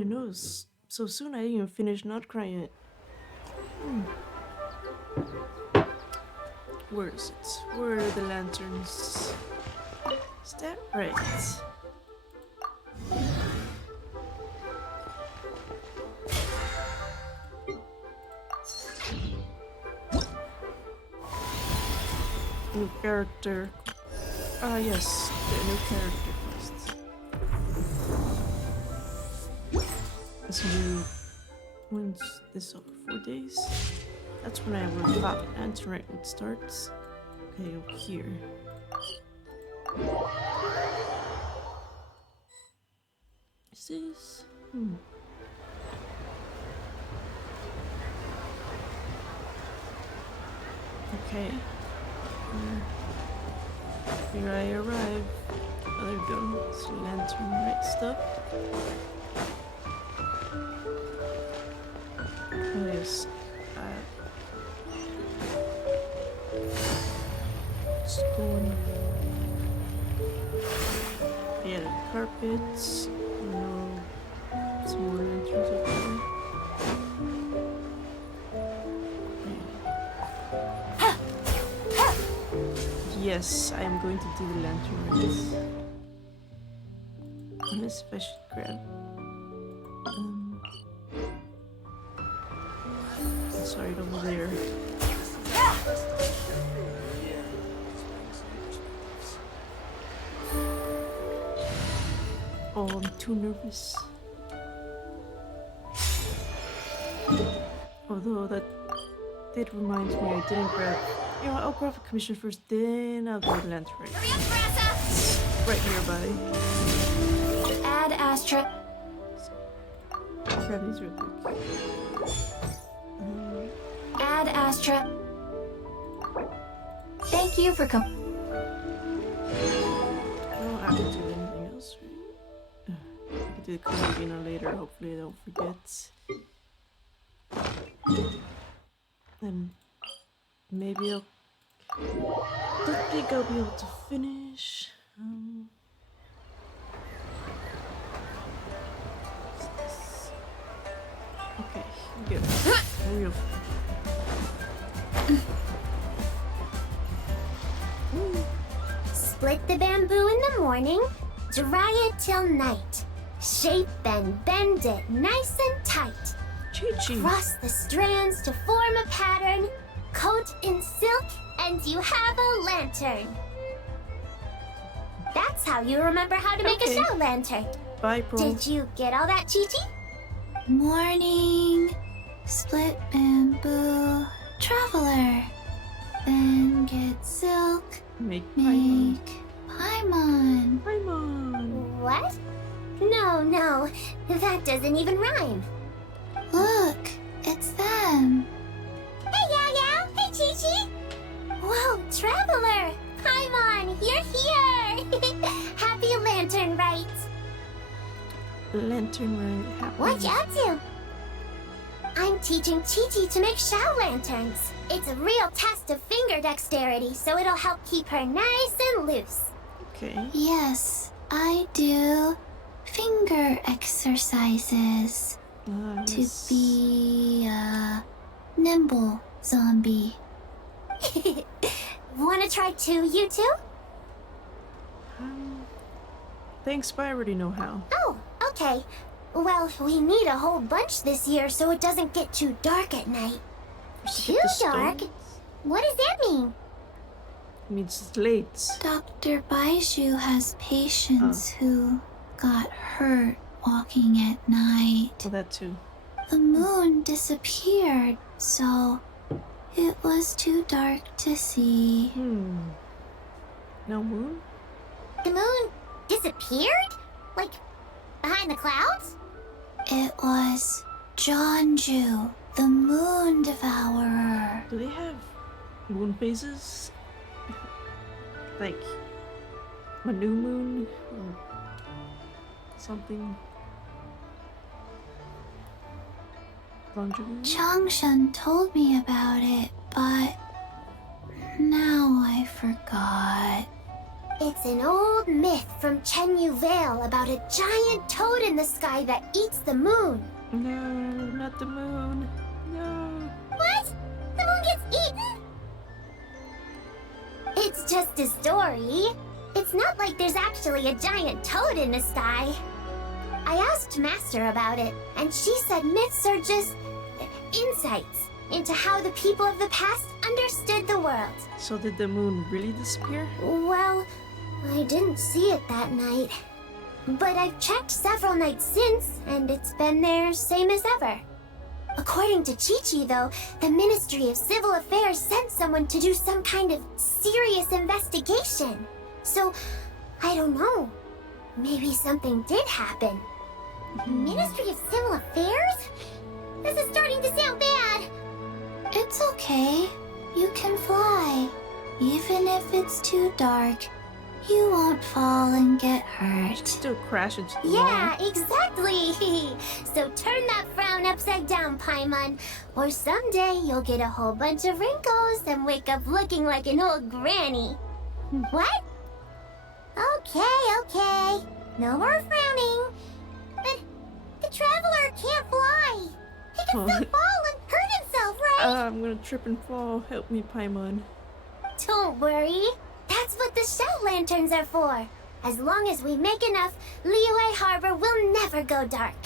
didn't know so soon. I didn't even finish not crying yet. Hmm. Where is it? Where are the lanterns? Is that right? New character. Ah, yes, the new character quest. It's new. When's this over? 4 days? That's when I would have thought Antirite starts. Okay, over here. Is this? Okay. Here I arrive. Oh, there we go. It's lantern right stuff. Oh yes. Just going. Yeah, the carpets. No. Some more lanterns up there. Yes, I am going to do the lantern race. Unless if I should grab. Sorry, over there. Oh, I'm too nervous. Although that did remind me I didn't grab. You know what, I'll grab a commission first, then I'll go to the lantern race. Hurry up, Brassa! Right here, buddy. Add Astra. Grab these real quick. Add Astra. Thank you for I don't have to do anything else, right? I can do the Carabina later, hopefully I don't forget. Then maybe I'll... don't think I'll be able to finish. Okay, good. Hurry up. Split the bamboo in the morning, dry it till night. Shape and bend it nice and tight. Chi-Chi. Cross the strands to form a pattern, coat in silk, and you have a lantern. That's how you remember how to make a show lantern. Bye, Pro. Did you get all that, Chi-Chi? morning. Split bamboo. Traveler. Then get silk. Make Make Paimon. Paimon. Paimon. What? No, that doesn't even rhyme. Look, it's them. Hey, Yao Yao! Hey, Chi-Chi! Whoa, Traveler! Paimon, you're here! Happy Lantern Rite! Lantern right. Happy. What you up to? I'm teaching Chi-Chi to make Shao lanterns. It's a real test of finger dexterity, so it'll help keep her nice and loose. Okay. Yes, I do finger exercises to Yes. be a nimble zombie. Wanna try too, you two? Thanks, but I already know how. Oh, okay. Well, we need a whole bunch this year so it doesn't get too dark at night. Too dark? What does that mean? It means it's late. Dr. Baiju has patients who got hurt walking at night. Well, that too. The moon disappeared, so it was too dark to see. No moon? The moon disappeared? Like, behind the clouds? It was Jonju, the moon devourer. Do they have moon phases? Like a new moon or something? Longevity? Changshan told me about it, but now I forgot. It's an old myth from Chenyu Vale about a giant toad in the sky that eats the moon. No, not the moon. No. What? The moon gets eaten? It's just a story. It's not like there's actually a giant toad in the sky. I asked Master about it, and she said myths are just insights into how the people of the past understood the world. So did the moon really disappear? Well, I didn't see it that night. But I've checked several nights since, and it's been there same as ever. According to Chi-Chi, though, the Ministry of Civil Affairs sent someone to do some kind of serious investigation. So, I don't know. Maybe something did happen. Ministry of Civil Affairs? This is starting to sound bad. It's okay. You can fly. Even if it's too dark, you won't fall and get hurt. Still crash into the Yeah, wall. exactly. So turn that frown upside down, Paimon. Or someday you'll get a whole bunch of wrinkles and wake up looking like an old granny. What? Okay. No more frowning. But the traveler can't fly. He can still fall and hurt himself, right? I'm gonna trip and fall. Help me, Paimon. Don't worry. That's what the shell lanterns are for. As long as we make enough, Liyue Harbor will never go dark.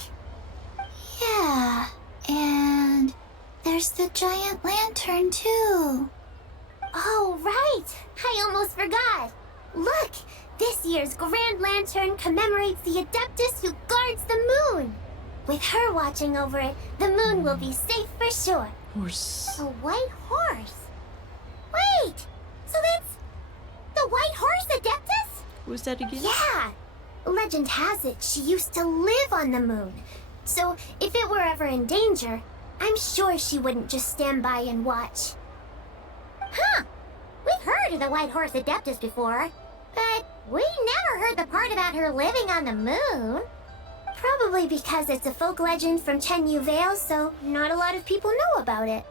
Yeah, and there's the giant lantern too. Oh, right! I almost forgot. Look! This year's Grand Lantern commemorates the Adeptus who guards the moon. With her watching over it, the moon will be safe for sure. Horse. A white horse? Wait! So that's the White Horse Adeptus? Who's that again? Yeah! Legend has it she used to live on the moon. So if it were ever in danger, I'm sure she wouldn't just stand by and watch. Huh! We've heard of the White Horse Adeptus before, but we never heard the part about her living on the moon. Probably because it's a folk legend from Chenyu Vale, so not a lot of people know about it.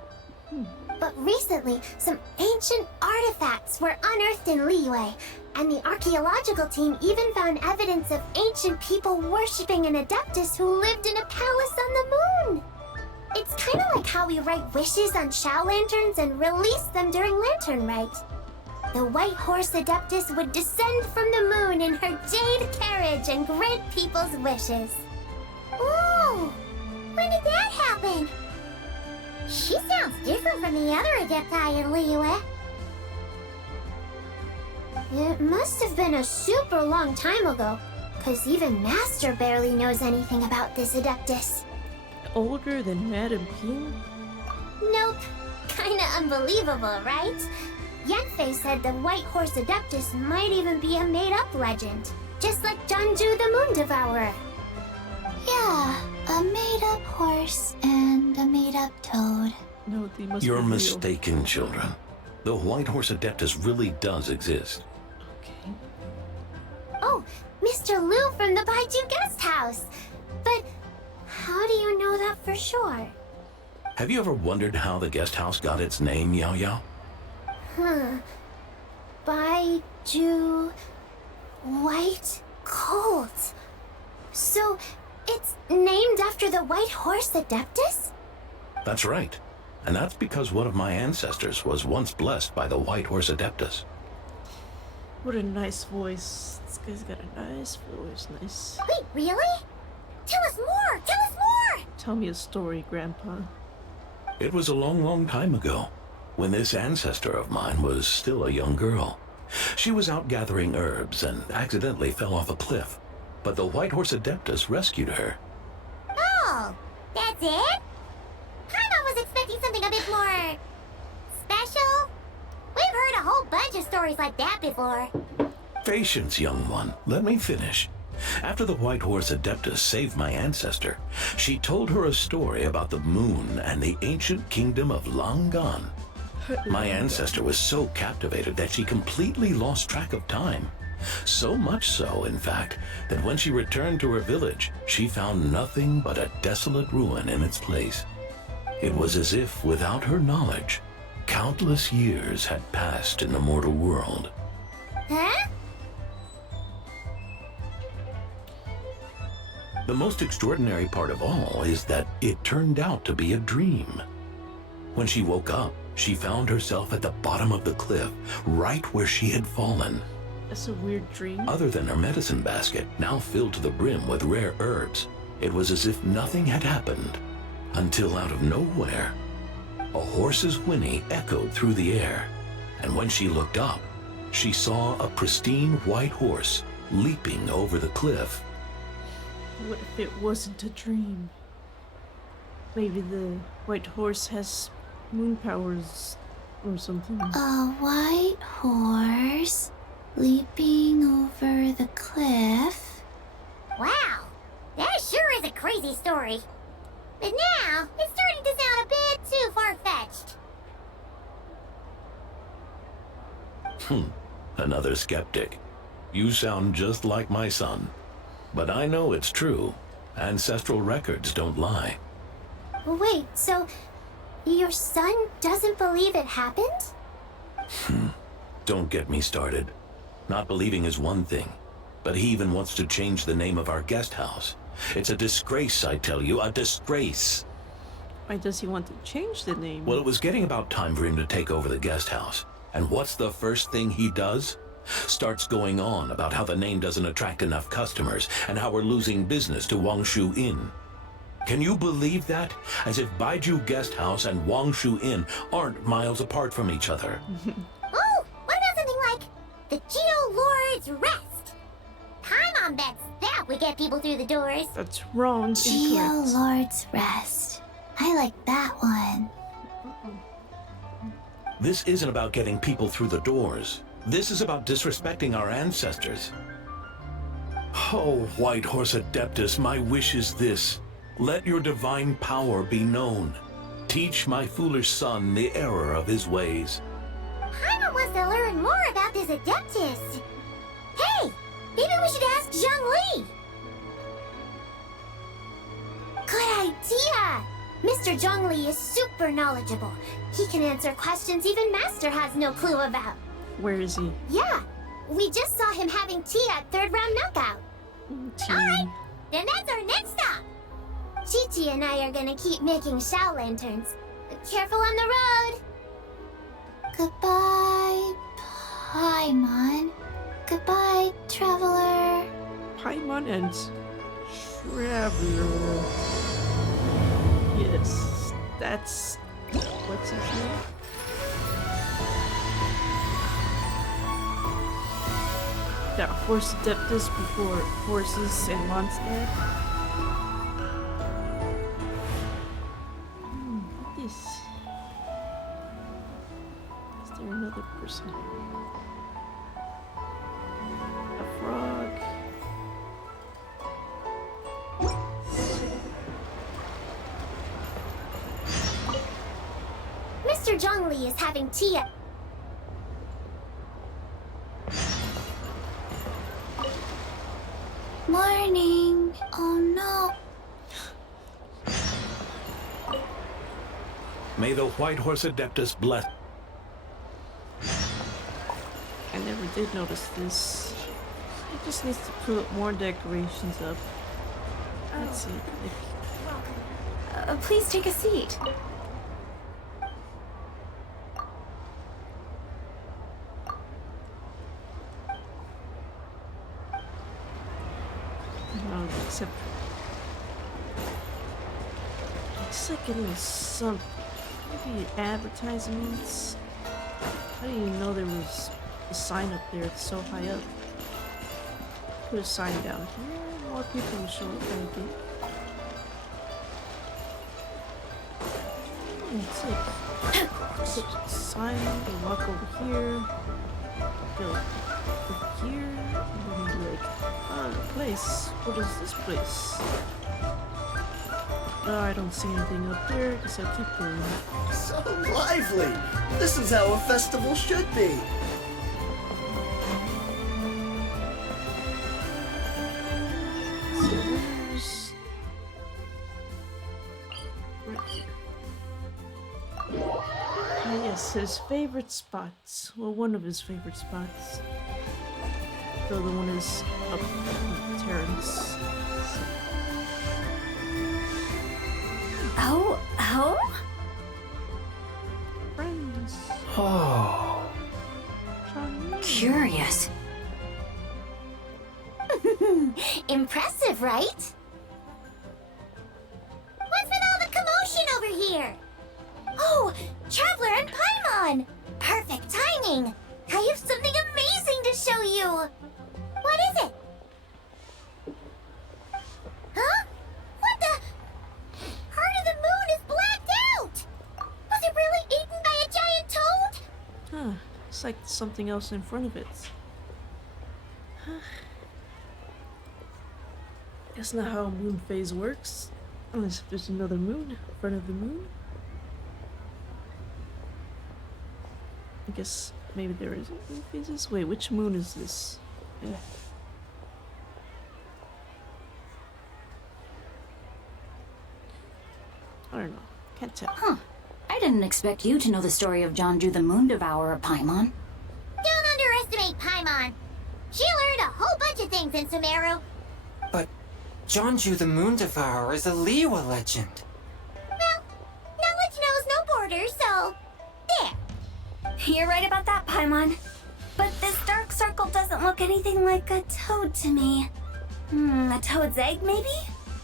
But recently, some ancient artifacts were unearthed in Liyue, and the archaeological team even found evidence of ancient people worshipping an Adeptus who lived in a palace on the moon. It's kind of like how we write wishes on Shao lanterns and release them during Lantern Rite. The White Horse Adeptus would descend from the moon in her jade carriage and grant people's wishes. Ooh! When did that happen? She sounds different from the other Adepti in Liyue. It must have been a super long time ago, because even Master barely knows anything about this Adeptus. Older than Madam King? Nope. Kinda unbelievable, right? Yanfei said the White Horse Adeptus might even be a made-up legend, just like Janju the Moon Devourer. Yeah, a made-up horse and a made-up toad. No, they must You're be real. mistaken, children. The White Horse Adeptus really does exist. Okay. Oh, Mr. Liu from the Baiju Guest House. But how do you know that for sure? Have you ever wondered how the guest house got its name, Yao Yao? Baiju... White Colt. So, it's named after the White Horse Adeptus? That's right. And that's because one of my ancestors was once blessed by the White Horse Adeptus. What a nice voice. This guy's got a nice voice. Nice. Wait, really? Tell us more! Tell us more! Tell me a story, Grandpa. It was a long, long time ago, when this ancestor of mine was still a young girl. She was out gathering herbs and accidentally fell off a cliff, but the White Horse Adeptus rescued her. Oh, that's it? Paimon was expecting something a bit more... special? We've heard a whole bunch of stories like that before. Patience, young one. Let me finish. After the White Horse Adeptus saved my ancestor, she told her a story about the moon and the ancient kingdom of Langan. My ancestor was so captivated that she completely lost track of time. So much so, in fact, that when she returned to her village, she found nothing but a desolate ruin in its place. It was as if, without her knowledge, countless years had passed in the mortal world. Huh? The most extraordinary part of all is that it turned out to be a dream. When she woke up, she found herself at the bottom of the cliff, right where she had fallen. That's a weird dream. Other than her medicine basket, now filled to the brim with rare herbs, it was as if nothing had happened. Until out of nowhere, a horse's whinny echoed through the air, and when she looked up, she saw a pristine white horse leaping over the cliff. What if it wasn't a dream? Maybe the white horse has moon powers or something. A white horse leaping over the cliff. Wow, that sure is a crazy story. But now, it's starting to sound a bit too far-fetched. Another skeptic. You sound just like my son. But I know it's true. Ancestral records don't lie. Wait, so your son doesn't believe it happened? Don't get me started. Not believing is one thing, but he even wants to change the name of our guest house. It's a disgrace, I tell you, a disgrace. Why does he want to change the name? Well, it was getting about time for him to take over the guest house. And what's the first thing he does? Starts going on about how the name doesn't attract enough customers and how we're losing business to Wangshu Inn. Can you believe that? As if Baiju Guest House and Wangshu Inn aren't miles apart from each other. Oh, what about something like the Geo Lord's Rest? Paimon bets that would get people through the doors. That's wrong. Geo Incorrect. Lord's Rest. I like that one. This isn't about getting people through the doors. This is about disrespecting our ancestors. Oh, White Horse Adeptus, my wish is this. Let your divine power be known. Teach my foolish son the error of his ways. Paimon wants to learn more about this Adeptus. Hey, maybe we should ask Zhang Li. Good idea! Mr. Zhang Li is super knowledgeable. He can answer questions even Master has no clue about. Where is he? Yeah, we just saw him having tea at third round knockout. Alright, then that's our next stop. Chi-Chi and I are gonna keep making Shao lanterns. Careful on the road. Goodbye, Paimon. Goodbye, traveler. Paimon and Traveler. Yes, that's... What's his name? That horse adeptus before horses and monsters. What is this? Is there another person? A frog. Mr. Zhang Li is having tea at... Morning. Oh no. May the White Horse Adeptus bless. I never did notice this. It just needs to put more decorations up. That's it. Please take a seat. No, except it's like getting some maybe advertisements. I didn't even know there was a sign up there. It's so high up. Put a sign down here. More people will show up, I think. That's it. Put a sign. They walk over here. Go over here. And then be like, place. What is this place? Oh, I don't see anything up there. Guess I'll keep going. So lively! This is how a festival should be. So where's... Right here. Ah, yes, his favorite spots. Well, one of his favorite spots. The other one is up in Terrence. So, Oh? Friends. Oh. Curious. Impressive, right? What's with all the commotion over here? Oh, Traveler and Paimon! Perfect timing! I have something amazing to show you! What is it? Huh? What the? Part of the moon is blacked out! Was it really eaten by a giant toad? Huh. It's like something else in front of it. That's not how a moon phase works. Unless if there's another moon in front of the moon. I guess maybe there is moon phases. Wait, which moon is this? Yeah. I don't know. Can't tell. Huh. I didn't expect you to know the story of Jonju the Moon Devourer, Paimon. Don't underestimate Paimon. She learned a whole bunch of things in Sumeru. But Jonju the Moon Devourer is a Liyue legend. Well, knowledge knows no borders, so there. You're right about that, Paimon. But this dark circle doesn't look anything like a toad to me. A toad's egg, maybe?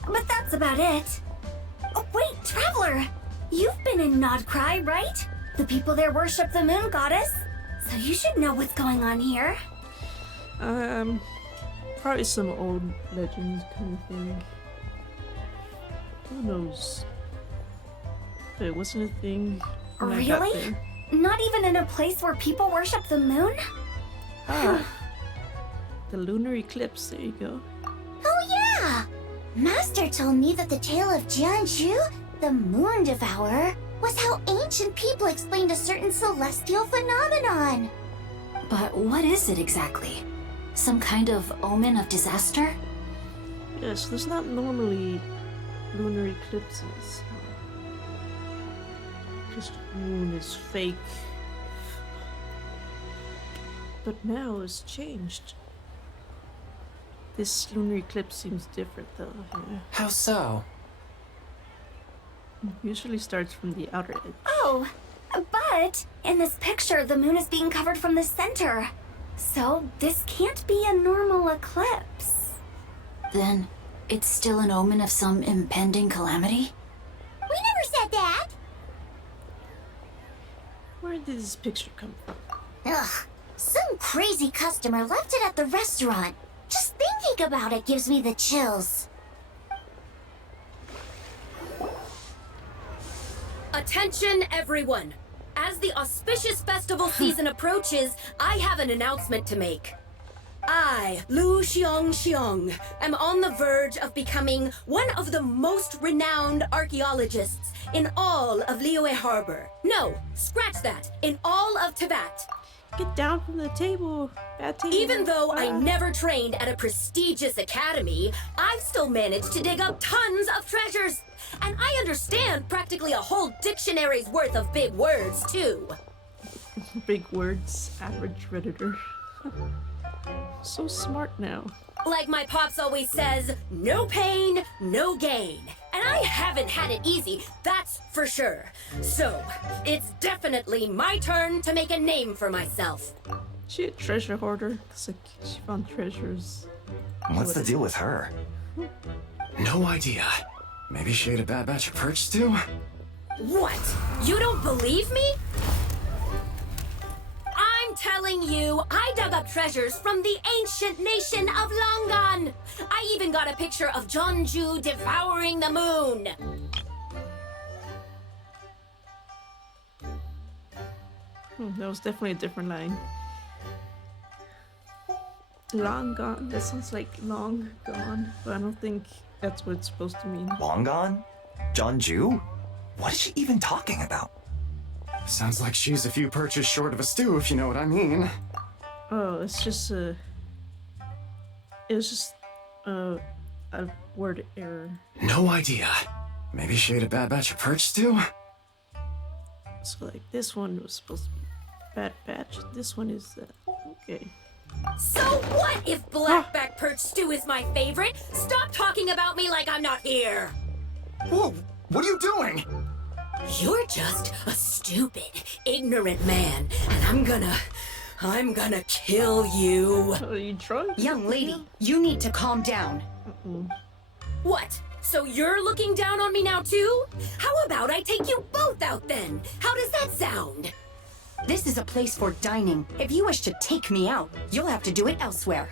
But that's about it. Oh, wait, Traveler! You've been in Nodcry, right? The people there worship the moon goddess. So you should know what's going on here. Probably some old legend kind of thing. Who knows? But it wasn't a thing when I got Really? there. Not even in a place where people worship the moon? Ah, the lunar eclipse. There you go. Oh yeah! Master told me that the tale of Jianzhu, the Moon Devourer, was how ancient people explained a certain celestial phenomenon. But what is it exactly? Some kind of omen of disaster? Yes, there's not normally lunar eclipses. Just moon is fake. But now it's changed. This lunar eclipse seems different though. Yeah. How so? Usually starts from the outer edge. Oh, but in this picture, the moon is being covered from the center. So this can't be a normal eclipse. Then it's still an omen of some impending calamity? We never said that! Where did this picture come from? Ugh, some crazy customer left it at the restaurant. Just thinking about it gives me the chills. Attention, everyone! As the auspicious festival season approaches, I have an announcement to make. I, Lu Xiong, am on the verge of becoming one of the most renowned archaeologists in all of Liyue Harbor. No, scratch that, in all of Teyvat. Get down from the table. Bad table. Even though I Ah. never trained at a prestigious academy, I've still managed to dig up tons of treasures. And I understand practically a whole dictionary's worth of big words, too. Big words, average redditor. So smart now. Like my pops always says, no pain, no gain. And I haven't had it easy, that's for sure. So, it's definitely my turn to make a name for myself. She a treasure hoarder. It's like she found treasures. What's the deal with her? No idea. Maybe she ate a bad batch of perch stew? What? You don't believe me? I'm telling you, I dug up treasures from the ancient nation of Longan. I even got a picture of Jonju devouring the moon. That was definitely a different line. Long gone. That sounds like long gone, but I don't think that's what it's supposed to mean. Long gone? Jonju? What is she even talking about? Sounds like she's a few perches short of a stew, if you know what I mean. Oh, it's just a. It was just a word error. No idea. Maybe she ate a bad batch of perch stew? So like this one was supposed to be bad batch. This one is okay. So what if blackback perch stew is my favorite? Stop talking about me like I'm not here. Whoa, What are you doing? You're just a stupid, ignorant man, and I'm gonna kill you. Are you drunk? Young lady, you need to calm down. What? So you're looking down on me now too? How about I take you both out then? How does that sound? This is a place for dining. If you wish to take me out, you'll have to do it elsewhere.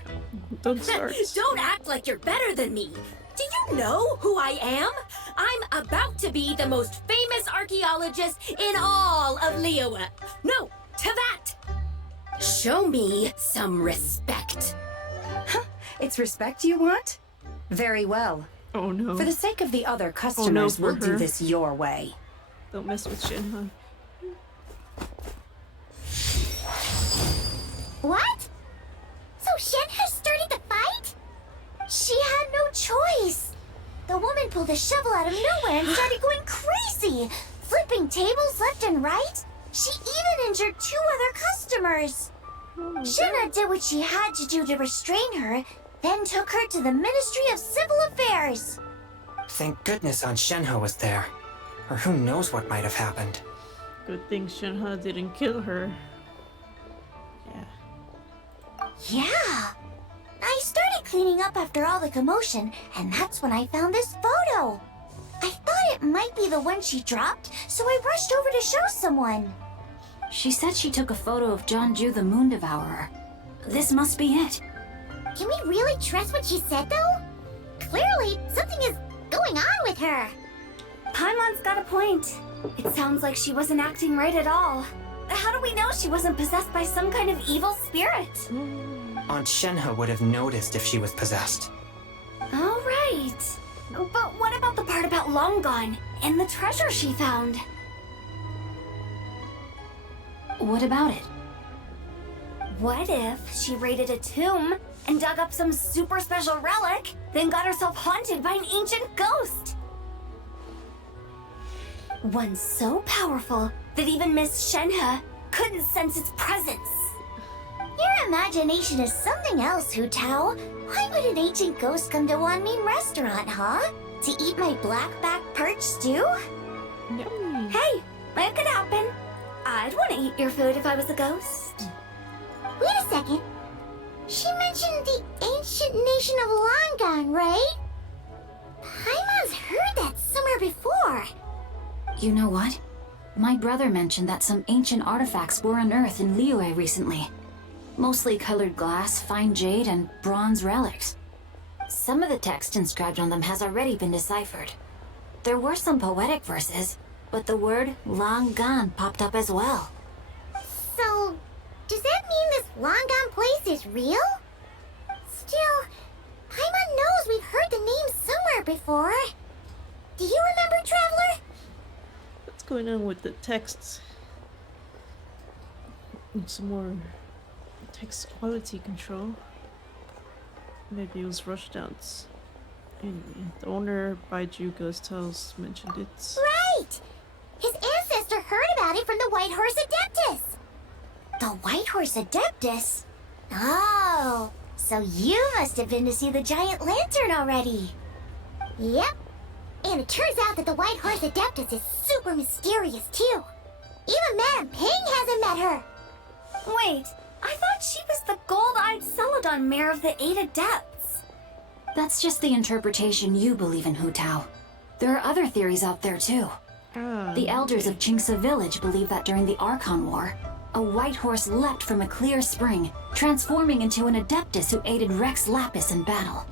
Don't start. Don't act like you're better than me. Do you know who I am? I'm about to be the most famous archaeologist in all of Liyue. No, Tevat. Show me some respect. It's respect you want? Very well. Oh no. For the sake of the other customers, for we'll do her. this your way. Don't mess with Shinha. What? So Shenhe started the fight? She had no choice. The woman pulled a shovel out of nowhere and started going crazy, flipping tables left and right. She even injured 2 other customers. Shenhe did what she had to do to restrain her, then took her to the Ministry of Civil Affairs. Thank goodness Aunt Shenhe was there. Or who knows what might have happened. Good thing Shinha didn't kill her. Yeah. Yeah. I started cleaning up after all the commotion, and that's when I found this photo. I thought it might be the one she dropped, so I rushed over to show someone. She said she took a photo of Jeonju the Moon Devourer. This must be it. Can we really trust what she said, though? Clearly, something is going on with her. Paimon's got a point. It sounds like she wasn't acting right at all. How do we know she wasn't possessed by some kind of evil spirit? Aunt Shenhe would have noticed if she was possessed. All right. But what about the part about Long Gone and the treasure she found? What about it? What if she raided a tomb and dug up some super special relic, then got herself haunted by an ancient ghost? One so powerful that even Miss Shenhe couldn't sense its presence. Your imagination is something else, Hu Tao. Why would an ancient ghost come to Wanmin restaurant, huh? To eat my blackback perch stew? Yummy. Hey, that could happen. I'd want to eat your food if I was a ghost. Wait a second. She mentioned the ancient nation of Longan, right? Paimon's heard that somewhere before. You know what? My brother mentioned that some ancient artifacts were unearthed in Liyue recently. Mostly colored glass, fine jade, and bronze relics. Some of the text inscribed on them has already been deciphered. There were some poetic verses, but the word Long Gone popped up as well. So, does that mean this Longan place is real? Still, Paimon knows we've heard the name somewhere before. Do you remember, Traveler? What's going on with the texts? Need some more text quality control. Maybe it was rushed out. Anyway, the owner Baiju Ghost Tales mentioned it. Right! His ancestor heard about it from the White Horse Adeptus. The White Horse Adeptus? Oh, so you must have been to see the giant lantern already. Yep. And it turns out that the White Horse Adeptus is super mysterious too. Even Madame Ping hasn't met her. Wait, I thought she was the gold-eyed Celadon mare of the 8 Adepts. That's just the interpretation you believe in, Hu Tao. There are other theories out there too. The elders of Qingce village believe that during the Archon War, a white horse leapt from a clear spring, transforming into an Adeptus who aided Rex Lapis in battle.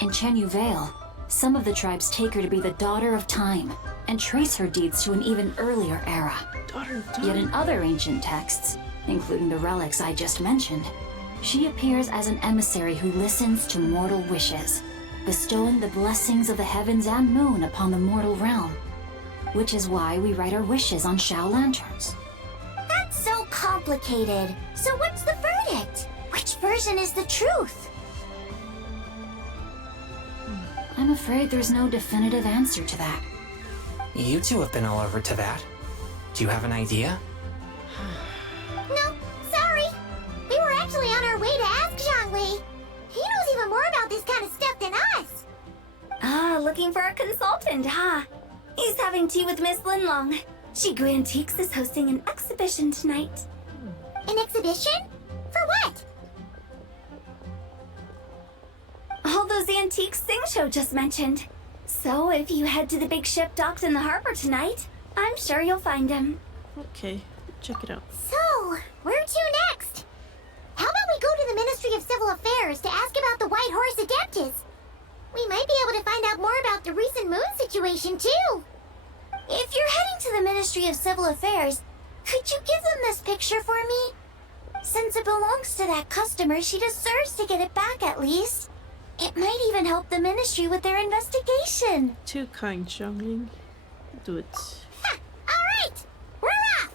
In Chenyu Vale, some of the tribes take her to be the Daughter of Time, and trace her deeds to an even earlier era. Daughter of Time. Yet in other ancient texts, including the relics I just mentioned, she appears as an emissary who listens to mortal wishes, bestowing the blessings of the heavens and moon upon the mortal realm. Which is why we write our wishes on Shao lanterns. That's so complicated. So what's the verdict? Which version is the truth? I'm afraid there's no definitive answer to that. You two have been all over to that. Do you have an idea? No, sorry. We were actually on our way to ask Zhongli. He knows even more about this kind of stuff than us. Ah, looking for a consultant, huh? He's having tea with Miss Linlong. Shigu Antiques is hosting an exhibition tonight. An exhibition? For what? All those antiques Sing Show just mentioned. So if you head to the big ship docked in the harbor tonight, I'm sure you'll find him. Okay, check it out. So, where to next? How about we go to the Ministry of Civil Affairs to ask about the White Horse Adeptus? We might be able to find out more about the recent moon situation, too. If you're heading to the Ministry of Civil Affairs, could you give them this picture for me? Since it belongs to that customer, she deserves to get it back at least. It might even help the ministry with their investigation. Too kind, Xiangying. Do it. Ha! Alright! We're off!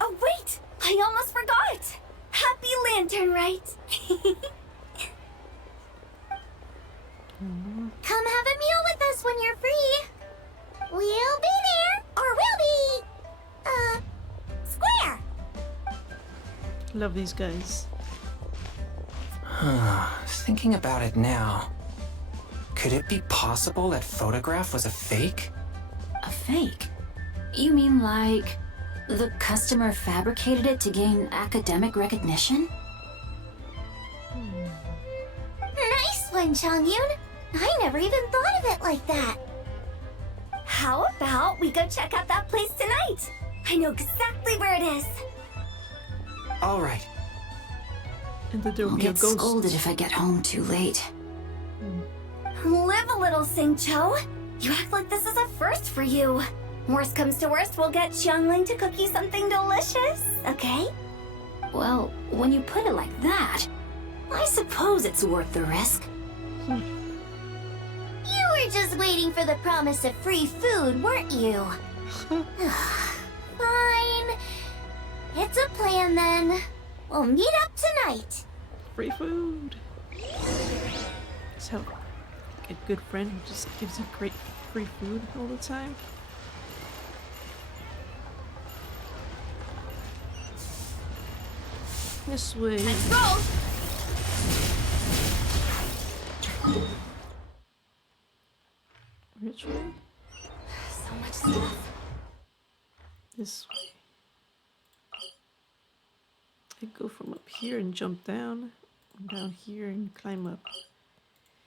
Oh, wait! I almost forgot! Happy Lantern Rite! Come have a meal with us when you're free. We'll be there, or we'll be... square. Love these guys. Thinking about it now, could it be possible that photograph was a fake? A fake? You mean like the customer fabricated it to gain academic recognition? Nice one, Changyun. I never even thought of it like that. How about we go check out that place tonight? I know exactly where it is. All right. And that there will I'll be a get ghost. scolded if I get home too late. Live a little, Sing-Cho. You act like this is a first for you. Worst comes to worst, we'll get Xiangling to cook you something delicious, okay? Well, when you put it like that, I suppose it's worth the risk. You were just waiting for the promise of free food, weren't you? Fine. It's a plan then. We'll meet up tonight. Free food. Just have a good friend who just gives you great free food all the time. This way. Let's roll! Which way? So much stuff. This way. I go from up here and jump down. Down here and climb up.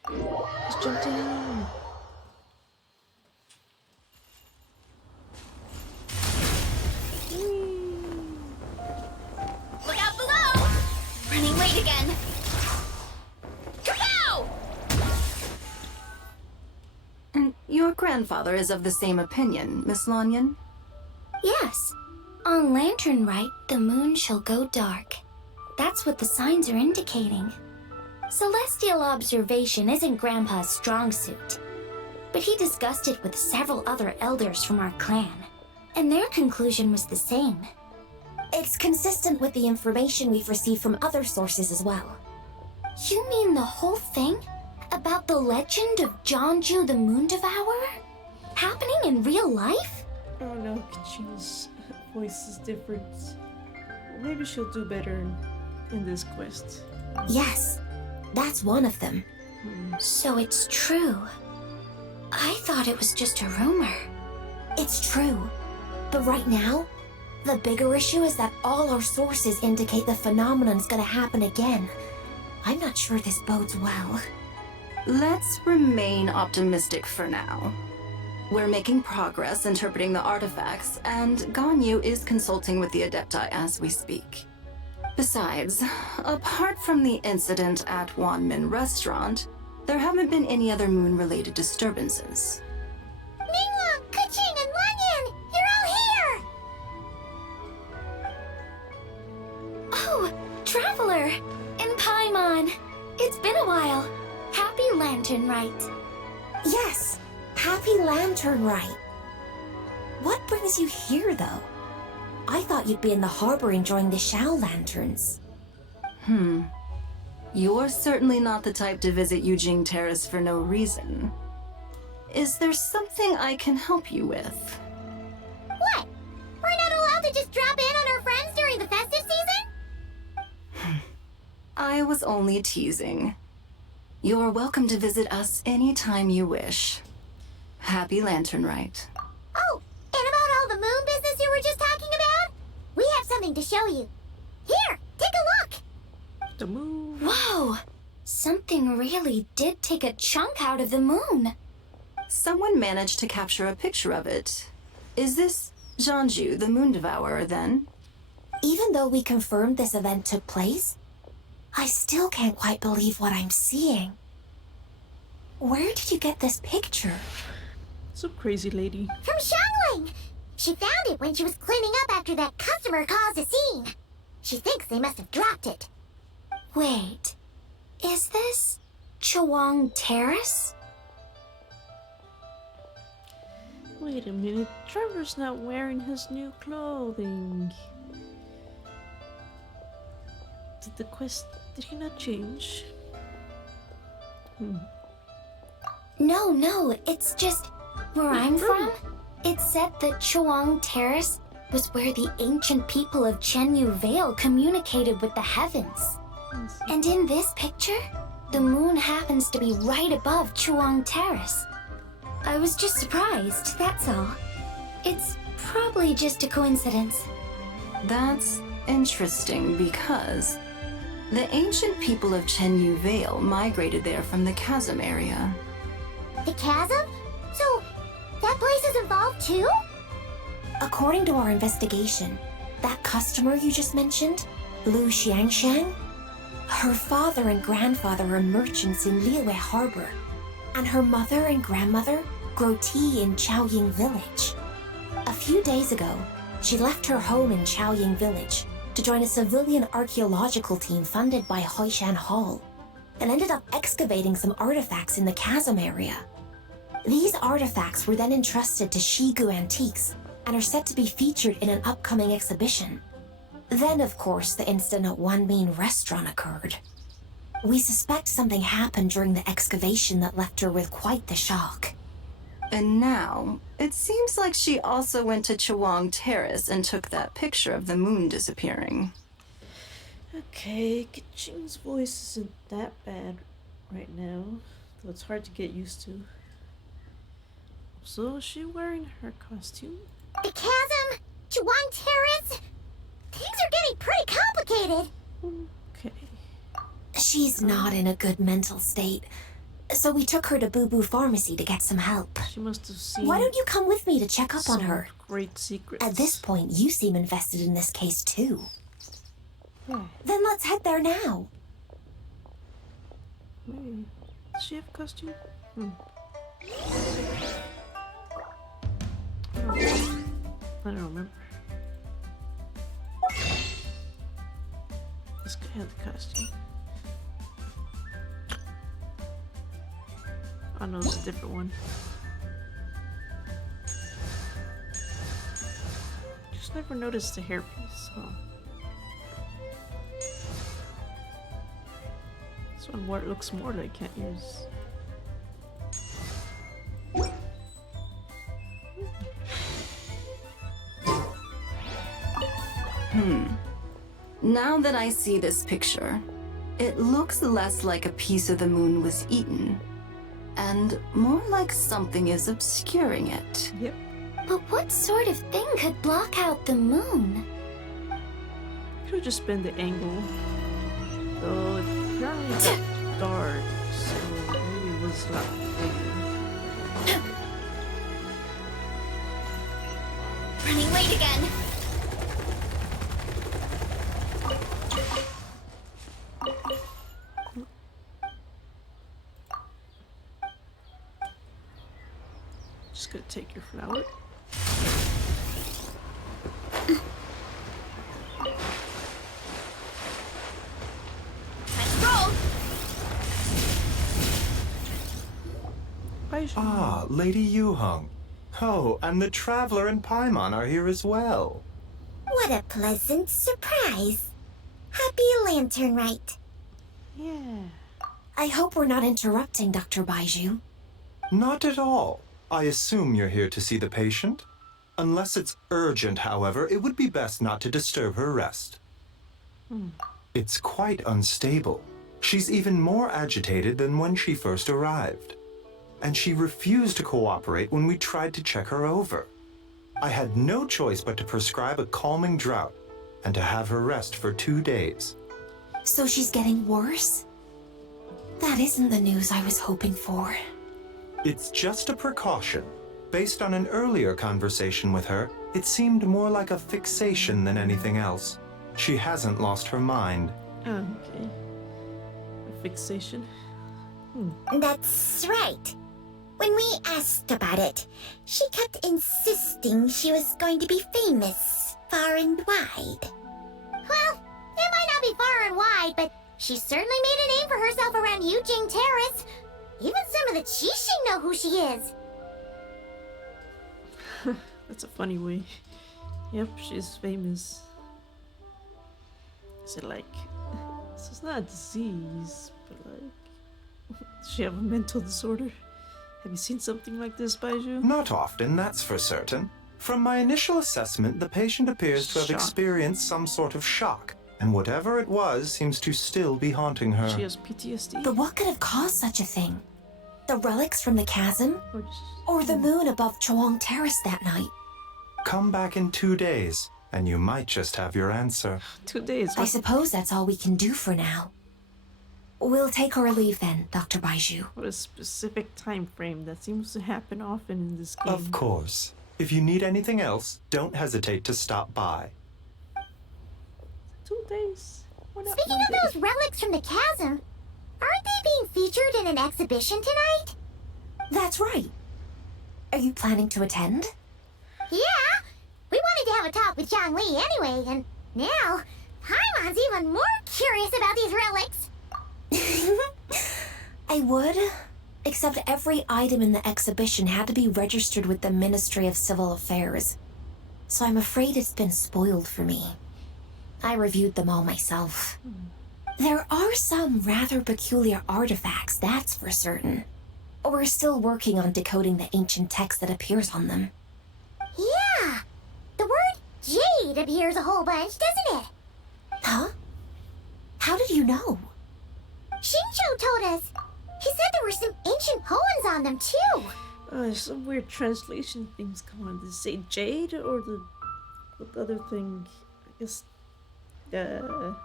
Let's jump down. Look out below! Running late again. Kapow! And your grandfather is of the same opinion, Miss Lanyan? Yes. On Lantern Rite, the moon shall go dark. That's what the signs are indicating. Celestial observation isn't Grandpa's strong suit. But he discussed it with several other elders from our clan, and their conclusion was the same. It's consistent with the information we've received from other sources as well. You mean the whole thing? About the legend of Jonju the Moon Devourer? Happening in real life? Oh no, Kachi's voice is different. Maybe she'll do better in this quest. Yes, that's one of them. So it's true. I thought it was just a rumor. It's true. But right now, the bigger issue is that all our sources indicate the phenomenon's gonna happen again. I'm not sure this bodes well. Let's remain optimistic for now. We're making progress interpreting the artifacts, and Ganyu is consulting with the Adepti as we speak. Besides, apart from the incident at Wanmin Restaurant, there haven't been any other moon-related disturbances. Mingla, Kuching, and Lanyan! You're all here! Oh, Traveler! And Paimon! It's been a while. Happy Lantern Rite. Yes, Happy Lantern Rite. What brings you here, though? I thought you'd be in the harbor enjoying the Shao Lanterns. You're certainly not the type to visit Yujing Terrace for no reason. Is there something I can help you with? What? We're not allowed to just drop in on our friends during the festive season? I was only teasing. You're welcome to visit us anytime you wish. Happy Lantern Rite. Oh, and about all the moon business you were just talking about? We have something to show you. Here, take a look. The moon. Whoa! Something really did take a chunk out of the moon. Someone managed to capture a picture of it. Is this Jeonju, the Moon Devourer, then? Even though we confirmed this event took place, I still can't quite believe what I'm seeing. Where did you get this picture? Some crazy lady. From Xiangling. She found it when she was cleaning up after that customer caused a scene. She thinks they must have dropped it. Wait, is this Chawang Terrace? Wait a minute. Trevor's not wearing his new clothing. Did he not change? No, it's just where I'm from. It said that Chawang Terrace was where the ancient people of Chenyu Vale communicated with the heavens. And in this picture, the moon happens to be right above Chawang Terrace. I was just surprised, that's all. It's probably just a coincidence. That's interesting because the ancient people of Chenyu Vale migrated there from the chasm area. The chasm? So, that place is involved too? According to our investigation, that customer you just mentioned, Lu Xiangxiang, her father and grandfather are merchants in Liyue Harbor, and her mother and grandmother grow tea in Chaoying Village. A few days ago, she left her home in Chaoying Village to join a civilian archaeological team funded by Hoishan Hall, and ended up excavating some artifacts in the chasm area. These artifacts were then entrusted to Shigu Antiques and are set to be featured in an upcoming exhibition. Then, of course, the incident at One Mean Restaurant occurred. We suspect something happened during the excavation that left her with quite the shock. And now, it seems like she also went to Chawang Terrace and took that picture of the moon disappearing. Okay, Jing's voice isn't that bad right now, though it's hard to get used to. So, is she wearing her costume? The chasm? Chawang Terrace? Things are getting pretty complicated. Okay. She's not in a good mental state, so we took her to Boo Boo Pharmacy to get some help. She must have seen. Why don't you come with me to check up on her? Great secrets. At this point, you seem invested in this case too. Yeah. Then let's head there now. Maybe. Does she have a costume? I don't remember. This guy had the costume. Oh no, it's a different one. Just never noticed the hairpiece. Oh. This one looks more like can't use. Now that I see this picture, it looks less like a piece of the moon was eaten, and more like something is obscuring it. Yep. But what sort of thing could block out the moon? Could have just been the angle. Though apparently it's dark, so maybe it was not bigger. Running late again. Just gonna take your flower. Let's roll. Ah, Lady Yu-hung. Oh, and the Traveler and Paimon are here as well. What a pleasant surprise. Happy Lantern Rite. Yeah. I hope we're not interrupting, Dr. Baiju. Not at all. I assume you're here to see the patient? Unless it's urgent, however, it would be best not to disturb her rest. It's quite unstable. She's even more agitated than when she first arrived. and she refused to cooperate when we tried to check her over. I had no choice but to prescribe a calming draught and to have her rest for 2 days. So she's getting worse? That isn't the news I was hoping for. It's just a precaution. Based on an earlier conversation with her, it seemed more like a fixation than anything else. She hasn't lost her mind. Oh, okay. A fixation. That's right. When we asked about it, she kept insisting she was going to be famous far and wide. Well, it might not be far and wide, but she certainly made a name for herself around Yujing Terrace. Even some of the Qixing know who she is. That's a funny way. Yep, she's famous. Is it like... So it's not a disease, but like... Does she have a mental disorder? Have you seen something like this, Baiju? Not often, that's for certain. From my initial assessment, the patient appears to have Shock. experienced some sort of shock, and whatever it was seems to still be haunting her. She has PTSD? But what could have caused such a thing? The relics from the chasm? Or just... Or the moon above Chuang Terrace that night? Come back in 2 days, and you might just have your answer. 2 days. I suppose that's all we can do for now. We'll take our leave then, Dr. Baiju. What a specific time frame. That seems to happen often in this game. Of course. If you need anything else, don't hesitate to stop by. 2 days. Why not Speaking 1 of day? those relics from the chasm, aren't they being featured in an exhibition tonight? That's right. Are you planning to attend? Yeah, we wanted to have a talk with Zhang Li anyway, and now Paimon's even more curious about these relics. I would, except every item in the exhibition had to be registered with the Ministry of Civil Affairs. So I'm afraid it's been spoiled for me. I reviewed them all myself. There are some rather peculiar artifacts, that's for certain. We're still working on decoding the ancient text that appears on them. Yeah, the word jade appears a whole bunch, doesn't it? Huh? How did you know? Shincho told us. He said there were some ancient poems on them too. There's some weird translation things going on. Did it say jade or the other thing? I guess the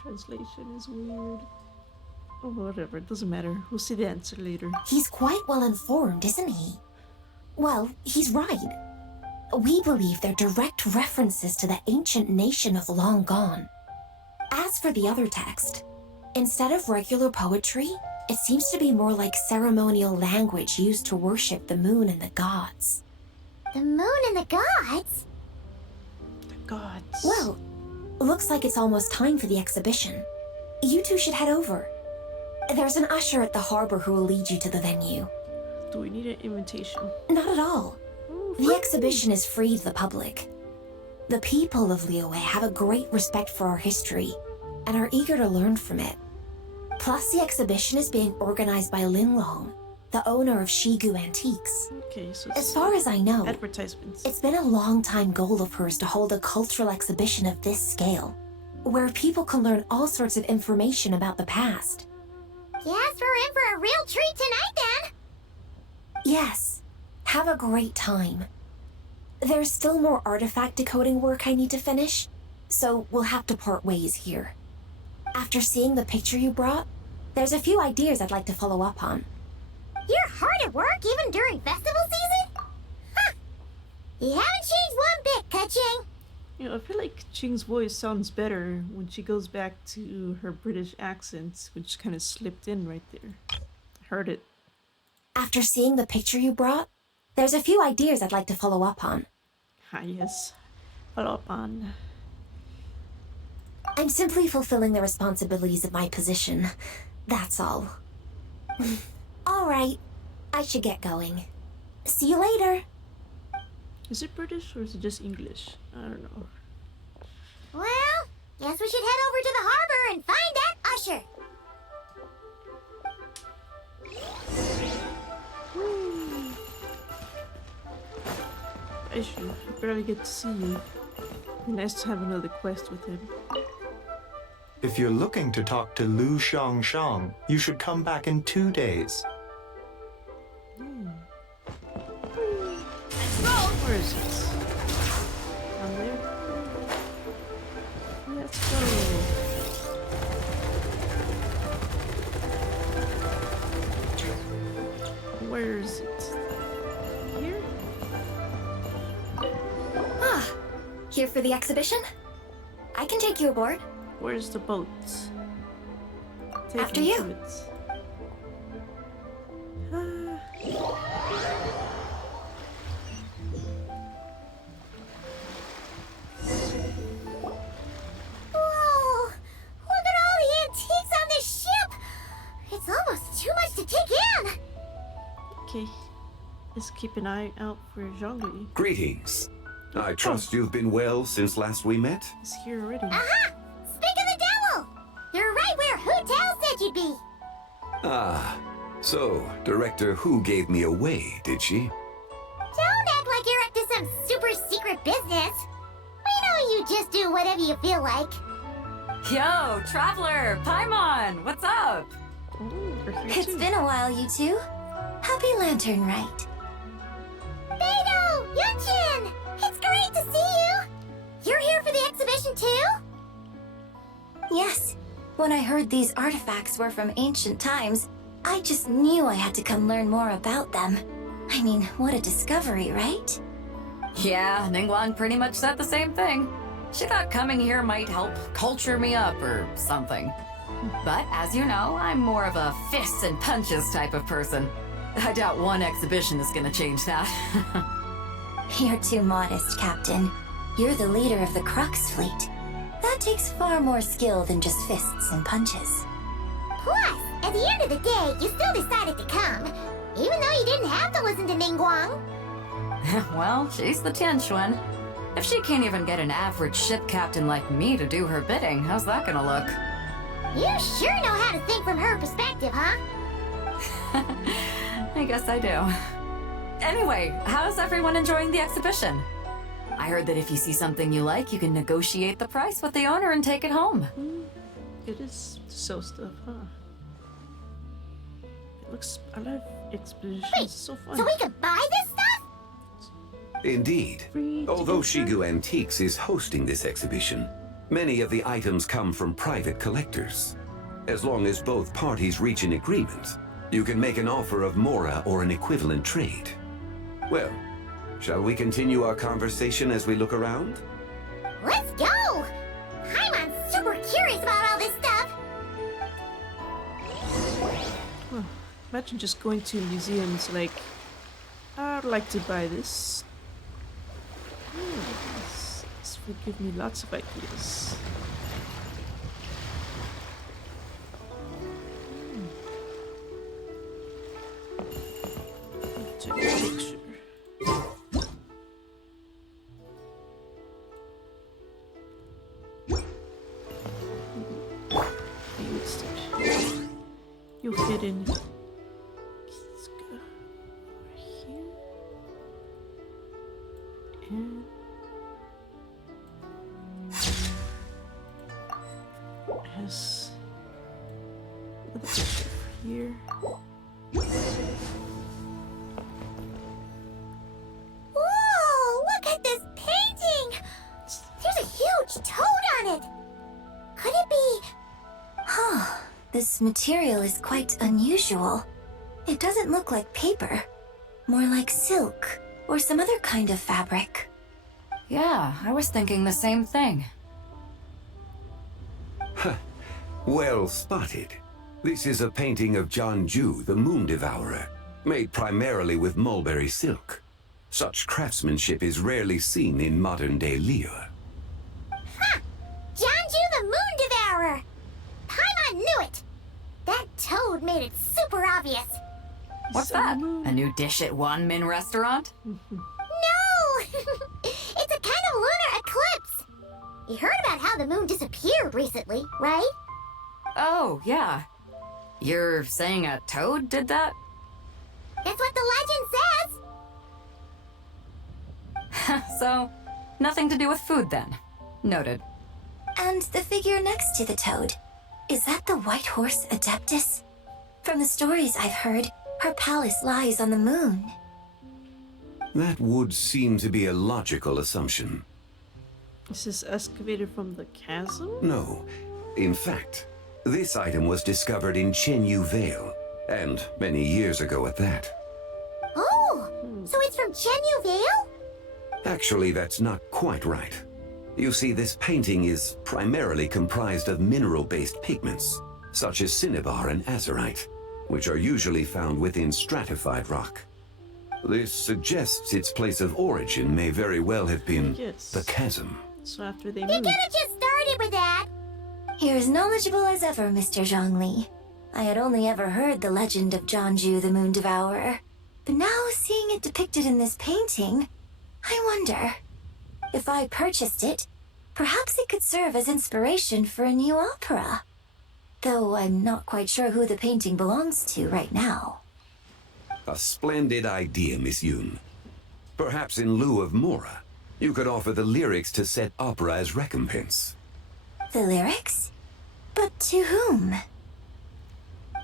translation is weird. Oh, whatever. It doesn't matter. We'll see the answer later. He's quite well informed, isn't he? Well, he's right. We believe they're direct references to the ancient nation of long gone. As for the other text, instead of regular poetry, it seems to be more like ceremonial language used to worship the moon and the gods. The moon and the gods? The gods. Well, looks like it's almost time for the exhibition. You two should head over. There's an usher at the harbor who will lead you to the venue. Do we need an invitation? Not at all. Oh, The free. exhibition is free to the public. The people of Liyue have a great respect for our history and are eager to learn from it. Plus, the exhibition is being organized by Lin Long, the owner of Shigu Antiques. Okay, so As far as I know, advertisements. it's been a long-time goal of hers to hold a cultural exhibition of this scale, where people can learn all sorts of information about the past. Yes, we're in for a real treat tonight then. Yes, have a great time. There's still more artifact decoding work I need to finish, so we'll have to part ways here. After seeing the picture you brought, there's a few ideas I'd like to follow up on. You're hard at work even during festival season? Huh. You haven't changed one bit, Ka-Ching. You know, I feel like Ching's voice sounds better when she goes back to her British accent, which kind of slipped in right there. I heard it. After seeing the picture you brought, there's a few ideas I'd like to follow up on. Ah, yes. Follow up on. I'm simply fulfilling the responsibilities of my position. That's all. All right, I should get going. See you later. Is it British or is it just English? I don't know. Well, guess we should head over to the harbor and find that usher. Issue. I barely get to see you. Be nice to have another quest with him. If you're looking to talk to Lu Xiangshang, you should come back in 2 days. is it? Down there? Let's go. Where is it? Here? Ah, here for the exhibition? I can take you aboard. Where's the boat? Take After me you. to it. Ah. Whoa! Look at all the antiques on this ship! It's almost too much to take in! Okay. Let's keep an eye out for Zhongli. Greetings. I trust you've been well since last we met? He's here already. Aha! Speak of the devil! You're right where Hu Tao said you'd be! Ah, so Director Hu gave me away, did she? Don't act like you're up to some super secret business! We know you just do whatever you feel like. Yo, Traveler! Paimon! What's up? Ooh, we're here It's too. been a while, you two. Happy Lantern Rite. Beidou! Yunchin! It's great to see you! You're here for the exhibition too? Yes. When I heard these artifacts were from ancient times, I just knew I had to come learn more about them. I mean, what a discovery, right? Yeah, Ningguang pretty much said the same thing. She thought coming here might help culture me up or something. But as you know, I'm more of a fists and punches type of person. I doubt one exhibition is gonna change that. You're too modest, Captain. You're the leader of the Crux fleet. That takes far more skill than just fists and punches. Plus, at the end of the day, you still decided to come, even though you didn't have to listen to Ningguang. Well, she's the Tianch one. If she can't even get an average ship captain like me to do her bidding, how's that gonna look? You sure know how to think from her perspective, huh? I guess I do. Anyway, how's everyone enjoying the exhibition? I heard that if you see something you like, you can negotiate the price with the owner and take it home. It is to sell stuff, huh? It looks. I love expeditions. Wait, It's so fun. so we could buy this stuff? Indeed. Free to Although enter. Shigu Antiques is hosting this exhibition, many of the items come from private collectors. As long as both parties reach an agreement, you can make an offer of mora or an equivalent trade. Well, shall we continue our conversation as we look around? Let's go! I'm super curious about all this stuff. Huh. Imagine just going to museums like, I'd like to buy this. This would give me lots of ideas. Take a picture. You fit in. Let's go over here. And has another picture here. Whoa! Look at this painting! There's a huge toad on it! Could it be... Huh. This material is quite unusual. It doesn't look like paper. More like silk or some other kind of fabric. Yeah, I was thinking the same thing. Well spotted. This is a painting of John Ju, the Moon Devourer, made primarily with mulberry silk. Such craftsmanship is rarely seen in modern-day Liyue. Ha! Janju the Moon Devourer! Paimon knew it! That toad made it super obvious. What's that? A new dish at Wanmin restaurant? No! It's a kind of lunar eclipse! You heard about how the moon disappeared recently, right? Oh, yeah. You're saying a toad did that? That's what the legend says! So, nothing to do with food then. Noted. And the figure next to the toad. Is that the white horse Adeptus? From the stories I've heard, her palace lies on the moon. That would seem to be a logical assumption. Is this excavated from the chasm? No. In fact, this item was discovered in Chenyu Vale, and many years ago at that. Oh, so it's from Chenyu Vale? Actually, that's not quite right. You see, this painting is primarily comprised of mineral-based pigments, such as cinnabar and azurite, which are usually found within stratified rock. This suggests its place of origin may very well have been the chasm. So after they You moved. could have just started with that. You're as knowledgeable as ever, Mr. Zhongli. I had only ever heard the legend of Jianzhu the Moon Devourer. But now, seeing it depicted in this painting, I wonder, if I purchased it, perhaps it could serve as inspiration for a new opera. Though I'm not quite sure who the painting belongs to right now. A splendid idea, Miss Yoon. Perhaps in lieu of Mora, you could offer the lyrics to said opera as recompense. The lyrics? But to whom?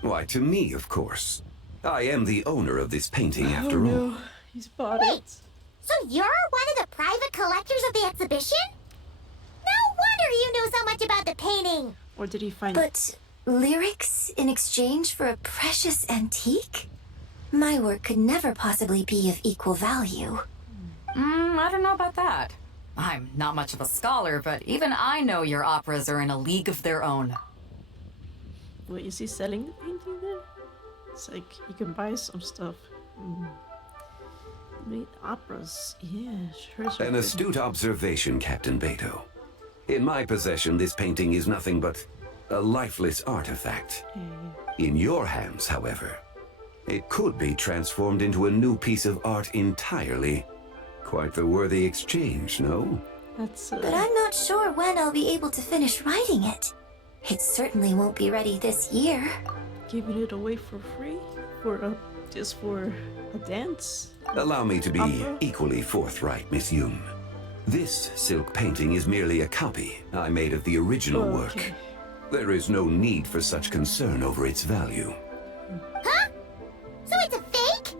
Why, to me, of course. I am the owner of this painting, after all. He's bought it. So you're one of the private collectors of the exhibition? No wonder you knew so much about the painting. Or did he find But lyrics in exchange for a precious antique? My work could never possibly be of equal value. I don't know about that. I'm not much of a scholar, but even I know your operas are in a league of their own. Wait, is he selling the painting then? It's like you can buy some stuff. Wait, operas. Yeah, sure. An astute observation, Captain Beto. In my possession, this painting is nothing but a lifeless artifact. In your hands, however, it could be transformed into a new piece of art entirely. Quite the worthy exchange, no? But I'm not sure when I'll be able to finish writing it. It certainly won't be ready this year. Giving it away for free? Just for a dance? Allow me to be equally forthright, Miss Yoon. This silk painting is merely a copy I made of the original work. There is no need for such concern over its value. Huh? So it's a fake?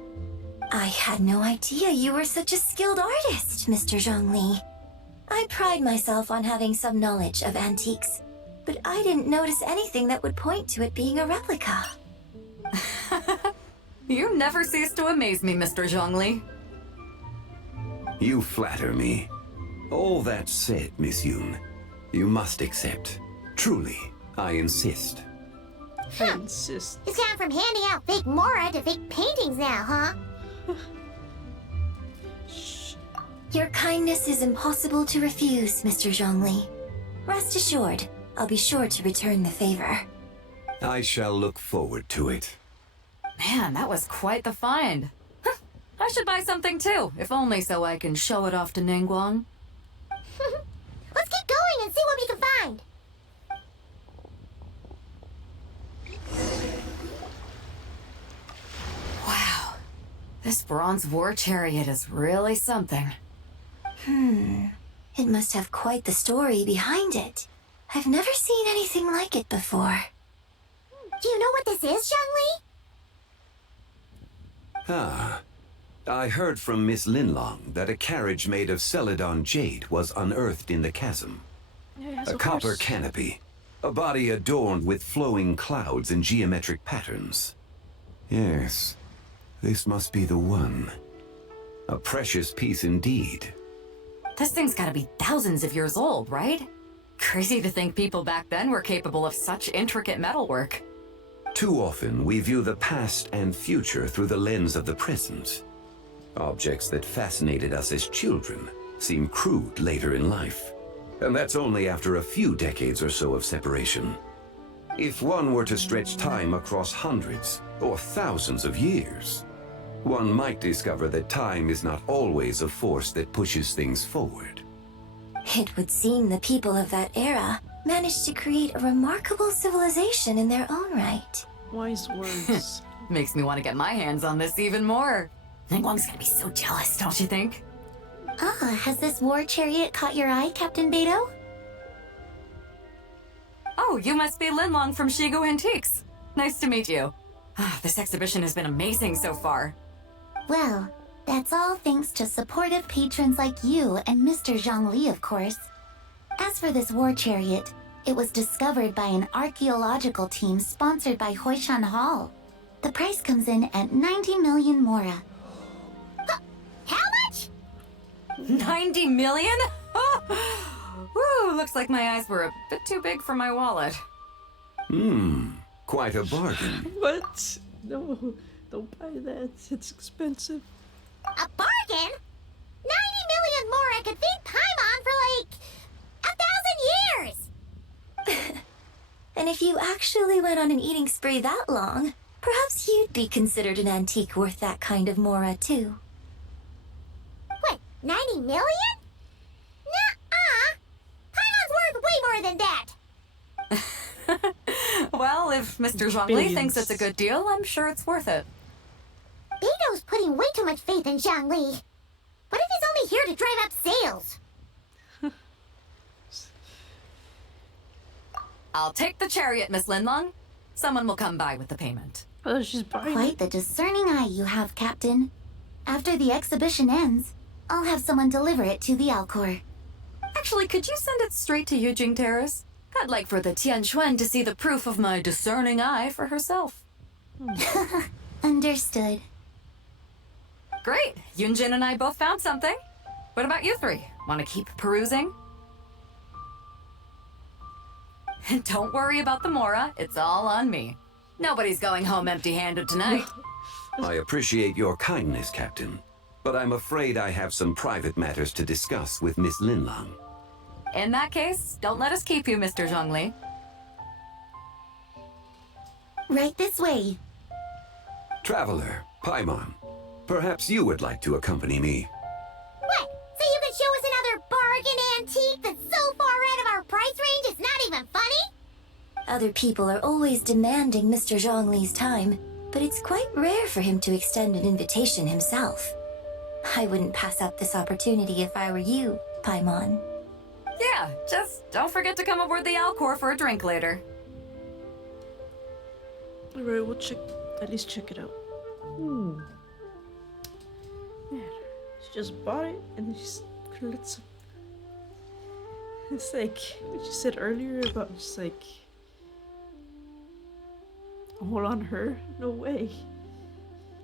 I had no idea you were such a skilled artist, Mr. Zhongli. I pride myself on having some knowledge of antiques, but I didn't notice anything that would point to it being a replica. You never cease to amaze me, Mr. Zhongli. You flatter me. All that said, Miss Yoon, you must accept. Truly, I insist. I insist. It's gone from handing out fake Mora to fake paintings now, huh? Your kindness is impossible to refuse, Mr. Zhongli. Rest assured, I'll be sure to return the favor. I shall look forward to it. Man, that was quite the find. I should buy something too, if only so I can show it off to Ningguang. Let's keep going and see what we can find. Wow, this bronze war chariot is really something. It must have quite the story behind it. I've never seen anything like it before. Do you know what this is, Zhongli? Ah. I heard from Miss Linlong that a carriage made of Celadon jade was unearthed in the chasm. Yes, A of copper course. canopy, a body adorned with flowing clouds and geometric patterns. Yes, this must be the one. A precious piece indeed. This thing's gotta be thousands of years old, right? Crazy to think people back then were capable of such intricate metalwork. Too often, we view the past and future through the lens of the present. Objects that fascinated us as children seem crude later in life. And that's only after a few decades or so of separation. If one were to stretch time across hundreds or thousands of years, one might discover that time is not always a force that pushes things forward. It would seem the people of that era managed to create a remarkable civilization in their own right. Wise words. Makes me want to get my hands on this even more. Ningguang's gonna be so jealous, don't you think? Has this war chariot caught your eye, Captain Beto? Oh, you must be Linlong from Shigo Antiques. Nice to meet you. This exhibition has been amazing so far. Well, That's all thanks to supportive patrons like you and Mr. Zhongli, of course. As for this war chariot, it was discovered by an archaeological team sponsored by Hoishan Hall. The price comes in at 90 million mora. How much? 90 million? Woo, looks like my eyes were a bit too big for my wallet. Quite a bargain. What? No, don't buy that. It's expensive. A bargain? 90 million mora could feed Paimon for like 1,000 years! And if you actually went on an eating spree that long, perhaps you'd be considered an antique worth that kind of mora too. What, 90 million? Nuh-uh! Paimon's worth way more than that! Well, if Mr. Zhongli Billions. thinks it's a good deal, I'm sure it's worth it. Beto's putting way too much faith in Zhongli. What if he's only here to drive up sales? I'll take the chariot, Miss Linlong. Someone will come by with the payment. Oh, she's buying Quite it. the discerning eye you have, Captain. After the exhibition ends, I'll have someone deliver it to the Alcor. Actually, could you send it straight to Yujing Terrace? I'd like for the Tianquan to see the proof of my discerning eye for herself. Understood. Great! Yunjin and I both found something. What about you three? Want to keep perusing? And don't worry about the Mora. It's all on me. Nobody's going home empty-handed tonight. I appreciate your kindness, Captain, but I'm afraid I have some private matters to discuss with Miss Linlong. In that case, don't let us keep you, Mr. Zhongli. Right this way. Traveler, Paimon, perhaps you would like to accompany me. What? So you can show us another bargain antique that's so far out of our price range it's not even funny? Other people are always demanding Mr. Zhongli's time, but it's quite rare for him to extend an invitation himself. I wouldn't pass up this opportunity if I were you, Paimon. Yeah, just don't forget to come aboard the Alcor for a drink later. Alright, we'll at least check it out. Man, she just bought it and then she's it's like what you said earlier about just like all on her. No way.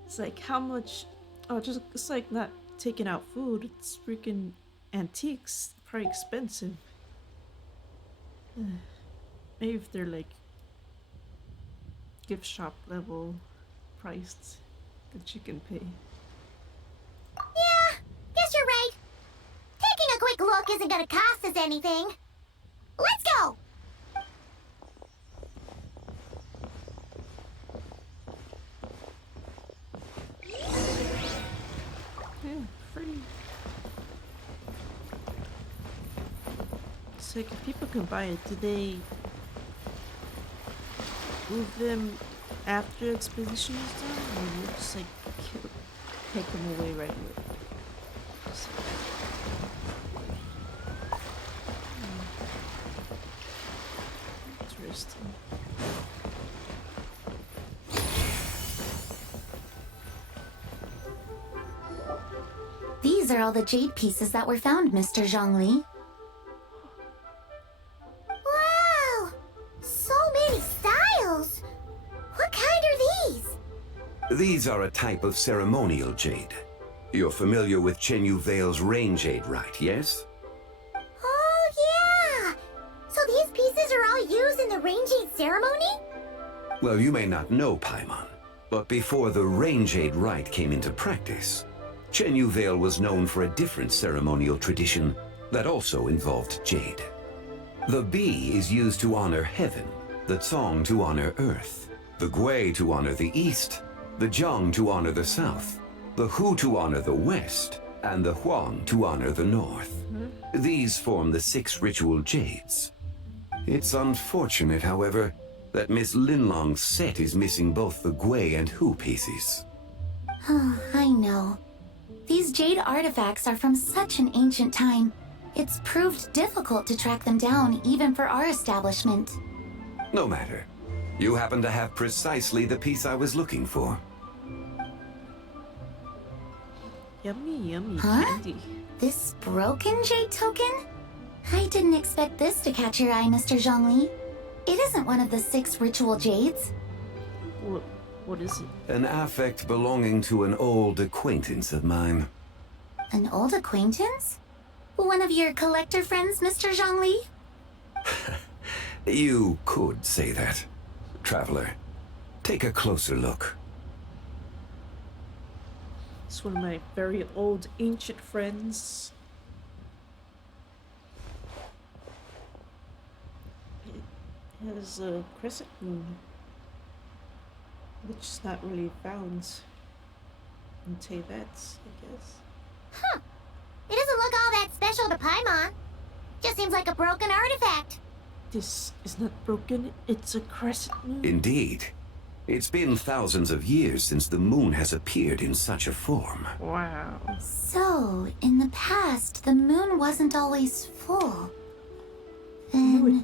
It's like how much? Oh, just it's like not taking out food. It's freaking antiques. Probably expensive. Maybe if they're like gift shop level priced, that you can pay. Yeah, guess you're right. Taking a quick look isn't gonna cost us anything. Let's go! Yeah, free. It's like if people can buy it, do they move them after the exposition is done, or you just like take them away right away? Interesting. These are all the jade pieces that were found, Mr. Zhongli. Wow! So many styles! What kind are these? These are a type of ceremonial jade. You're familiar with Chen Yu Vale's rain jade rite, yes? Oh, yeah! So these pieces are all used in the rain jade ceremony? Well, you may not know, Paimon, but before the rain jade rite came into practice, Chen Yu Vale was known for a different ceremonial tradition that also involved jade. The Bi is used to honor heaven, the Cong to honor earth, the Gui to honor the east, the Jiang to honor the south, the Hu to honor the west, and the Huang to honor the north. These form the 6 ritual jades. It's unfortunate, however, that Miss Linlong's set is missing both the Gui and Hu pieces. Oh, I know. These jade artifacts are from such an ancient time. It's proved difficult to track them down, even for our establishment. No matter. You happen to have precisely the piece I was looking for. Yummy, yummy Huh? candy. This broken jade token? I didn't expect this to catch your eye, Mr. Zhongli. It isn't one of the 6 ritual jades. What is it? An affect belonging to an old acquaintance of mine. An old acquaintance? One of your collector friends, Mr. Zhongli? You could say that. Traveler, take a closer look. It's one of my very old, ancient friends. It has a crescent moon, which is not really found in Teyvat, I guess. Huh. It doesn't look all that special to Paimon. Just seems like a broken artifact. This is not broken, it's a crescent moon. Indeed. It's been thousands of years since the moon has appeared in such a form. Wow. So, in the past, the moon wasn't always full. Then,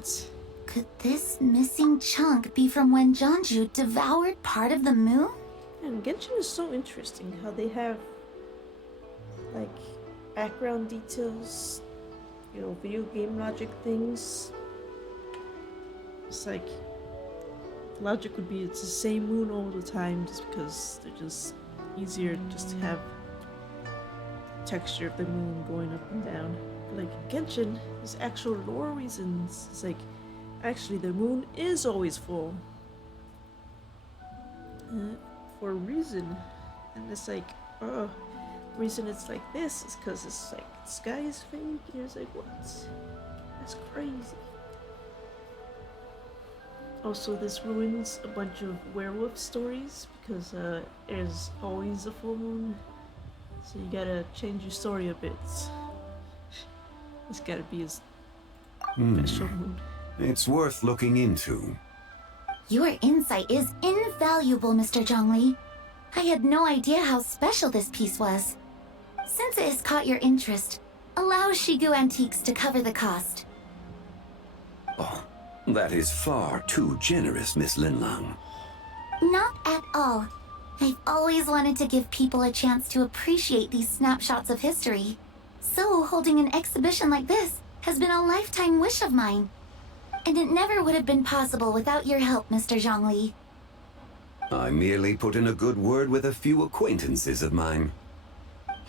could this missing chunk be from when Jeonju devoured part of the moon? And Genshin is so interesting how they have, like, background details, you know, video game logic things. It's like, logic would be it's the same moon all the time just because they're just easier just to have the texture of the moon going up and down. But like Genshin, there's actual lore reasons. It's like, actually the moon is always full. For a reason. And it's like, oh, the reason it's like this is because it's like, the sky is fake. And it's like, what? That's crazy. Also, this ruins a bunch of werewolf stories because there's always a full moon, so you gotta change your story a bit. It's gotta be a special moon. It's worth looking into. Your insight is invaluable, Mr. Zhongli. I had no idea how special this piece was. Since it has caught your interest, allow Shigu Antiques to cover the cost. Oh, that is far too generous, Miss Linlang. Not at all. I've always wanted to give people a chance to appreciate these snapshots of history. So holding an exhibition like this has been a lifetime wish of mine. And it never would have been possible without your help, Mr. Zhongli. I merely put in a good word with a few acquaintances of mine.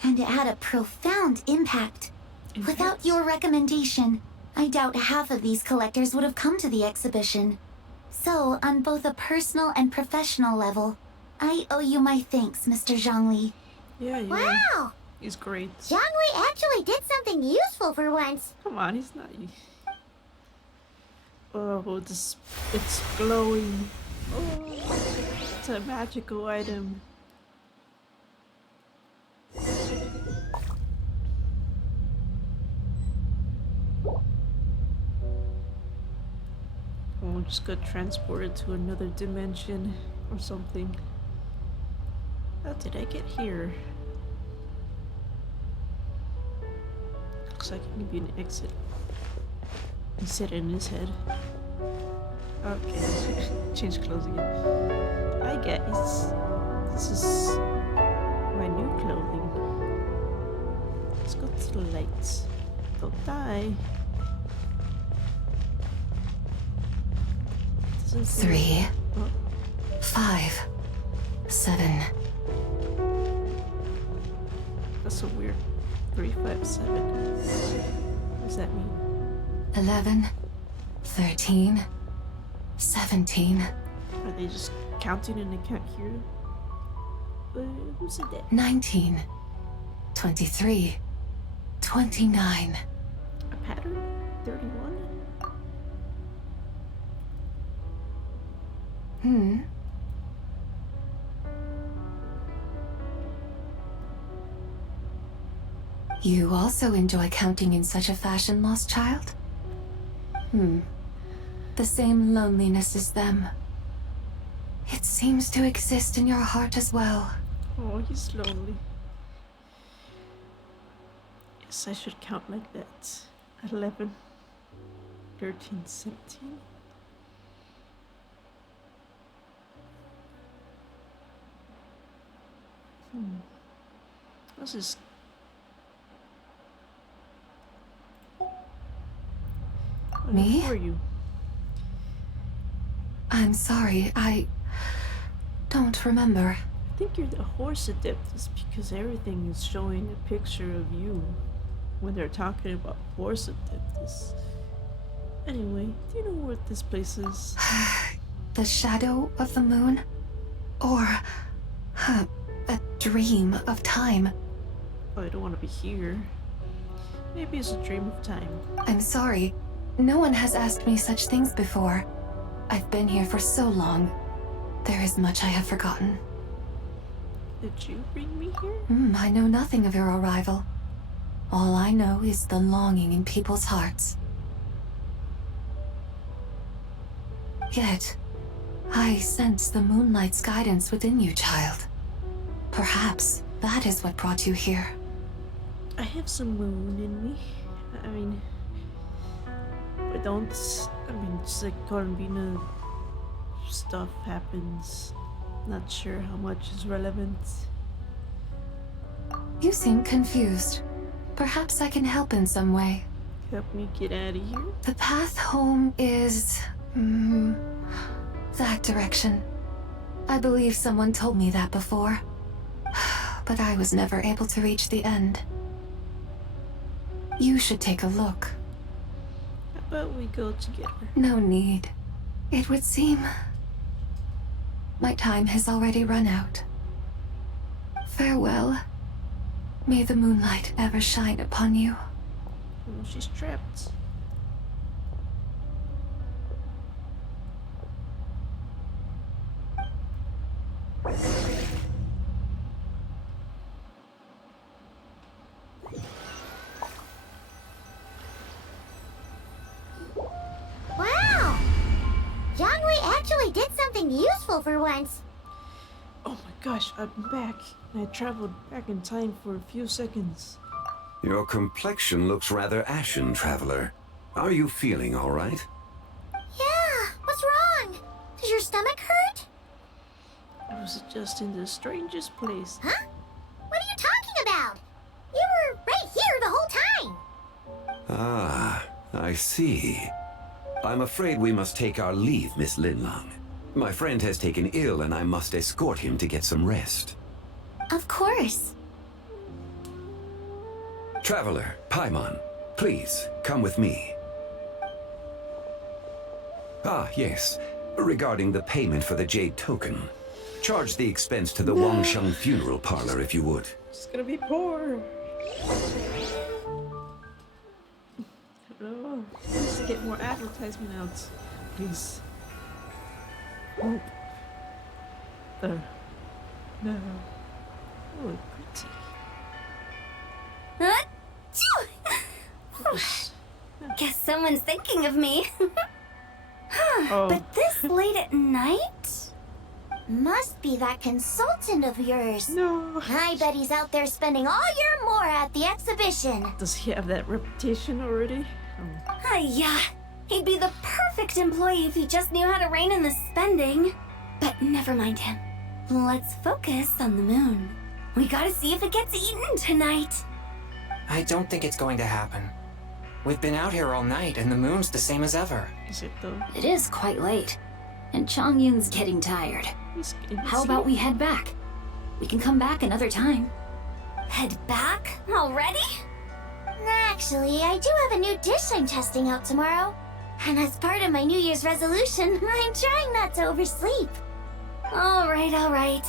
And it had a profound impact. Without your recommendation, I doubt half of these collectors would have come to the exhibition. So, on both a personal and professional level, I owe you my thanks, Mr. Zhongli. Yeah. Wow! He's great. Zhongli actually did something useful for once. Come on, he's not. Oh, it's glowing. Oh, it's a magical item. Oh, just got transported to another dimension or something. How did I get here? Looks like it could be an exit. He said it in his head. Okay, change clothes again. Hi guys, this is my new clothing. Let's go to the lights. Don't die. 3, 5, 7. That's so weird. 3, 5, 7. What does that mean? 11, 13, 17. Are they just counting and they can't hear? Who said that? 19, 23, 29. A pattern? 31? You also enjoy counting in such a fashion, lost child? The same loneliness as them. It seems to exist in your heart as well. Oh, he's lonely. Yes, I should count like that. 11, 13, 17. What's this? Me? Who are you? I'm sorry, I don't remember. I think you're the horse adeptus because everything is showing a picture of you when they're talking about horse adeptus. Anyway, do you know what this place is? The shadow of the moon? Or a dream of time? Oh, I don't want to be here. Maybe it's a dream of time. I'm sorry. No one has asked me such things before. I've been here for so long. There is much I have forgotten. Did you bring me here? I know nothing of your arrival. All I know is the longing in people's hearts. Yet, I sense the moonlight's guidance within you, child. Perhaps that is what brought you here. I have some moon in me. I mean, just like Columbina stuff happens. Not sure how much is relevant. You seem confused. Perhaps I can help in some way. Help me get out of here? The path home is... that direction. I believe someone told me that before. But I was never able to reach the end. You should take a look. How about we go together? No need. It would seem... my time has already run out. Farewell. May the moonlight ever shine upon you. Oh, she's trapped. Wow! Jiangwei actually did something useful for once. Oh my gosh, I'm back. I traveled back in time for a few seconds. Your complexion looks rather ashen, traveler. Are you feeling all right? Yeah, what's wrong? Does your stomach hurt? I was just in the strangest place. Huh? What are you talking about? You were right here the whole time. Ah, I see. I'm afraid we must take our leave, Miss Linlang. My friend has taken ill and I must escort him to get some rest. Of course. Traveler, Paimon, please, come with me. Ah, yes. Regarding the payment for the jade token. Charge the expense to the Wangsheng funeral parlor if you would. It's gonna be poor. Oh, let's get more advertisement out, please. Oh. There. No. Oh, pretty. Guess someone's thinking of me. Oh. But this late at night? Must be that consultant of yours. No. I bet he's out there spending all year more at the exhibition. Does he have that reputation already? Oh. Yeah. He'd be the perfect employee if he just knew how to rein in the spending. But never mind him. Let's focus on the moon. We gotta see if it gets eaten tonight. I don't think it's going to happen. We've been out here all night and the moon's the same as ever. Is it though? It is quite late, and Chongyun's getting tired. How about we head back? We can come back another time. Head back? Already? Actually, I do have a new dish I'm testing out tomorrow. And as part of my New Year's resolution, I'm trying not to oversleep. All right.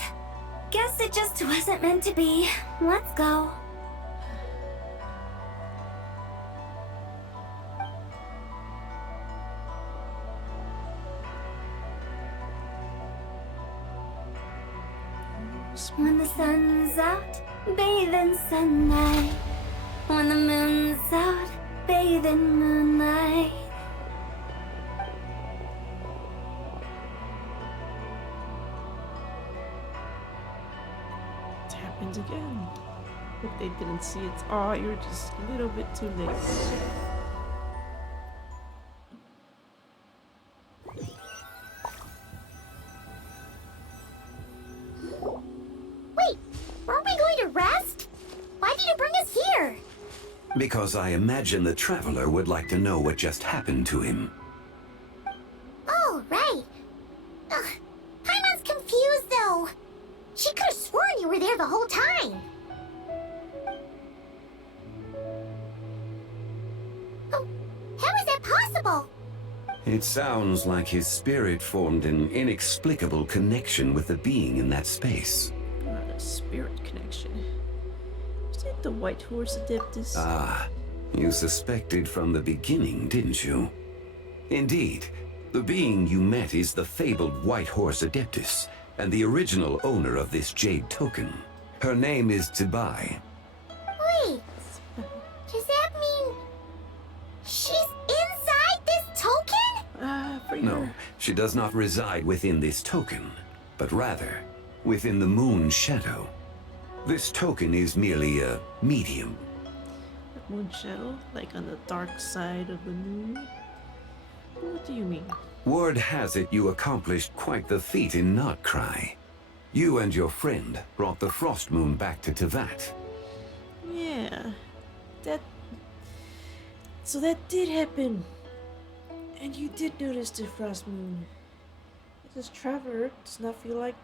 Guess it just wasn't meant to be. Let's go. When the sun's out, bathe in sunlight. When the moon's out, bathe in moonlight. It happened again. But they didn't see it. Oh, you're just a little bit too late. Wait, weren't we going to rest? Because I imagine the traveler would like to know what just happened to him. Oh, right. Ugh. Paimon's confused, though. She could have sworn you were there the whole time. Oh, how is that possible? It sounds like his spirit formed an inexplicable connection with the being in that space. Not a spirit connection. Is it the White Horse Adeptus? Ah, you suspected from the beginning, didn't you? Indeed, the being you met is the fabled White Horse Adeptus, and the original owner of this jade token. Her name is Tsibai. Wait, does that mean she's inside this token? No, she does not reside within this token, but rather within the moon's shadow. This token is merely a medium. Moon shadow? Like on the dark side of the moon? What do you mean? Word has it you accomplished quite the feat in Notcry. You and your friend brought the Frost Moon back to Tevat. Yeah. So that did happen. And you did notice the Frost Moon. This traveler does not feel like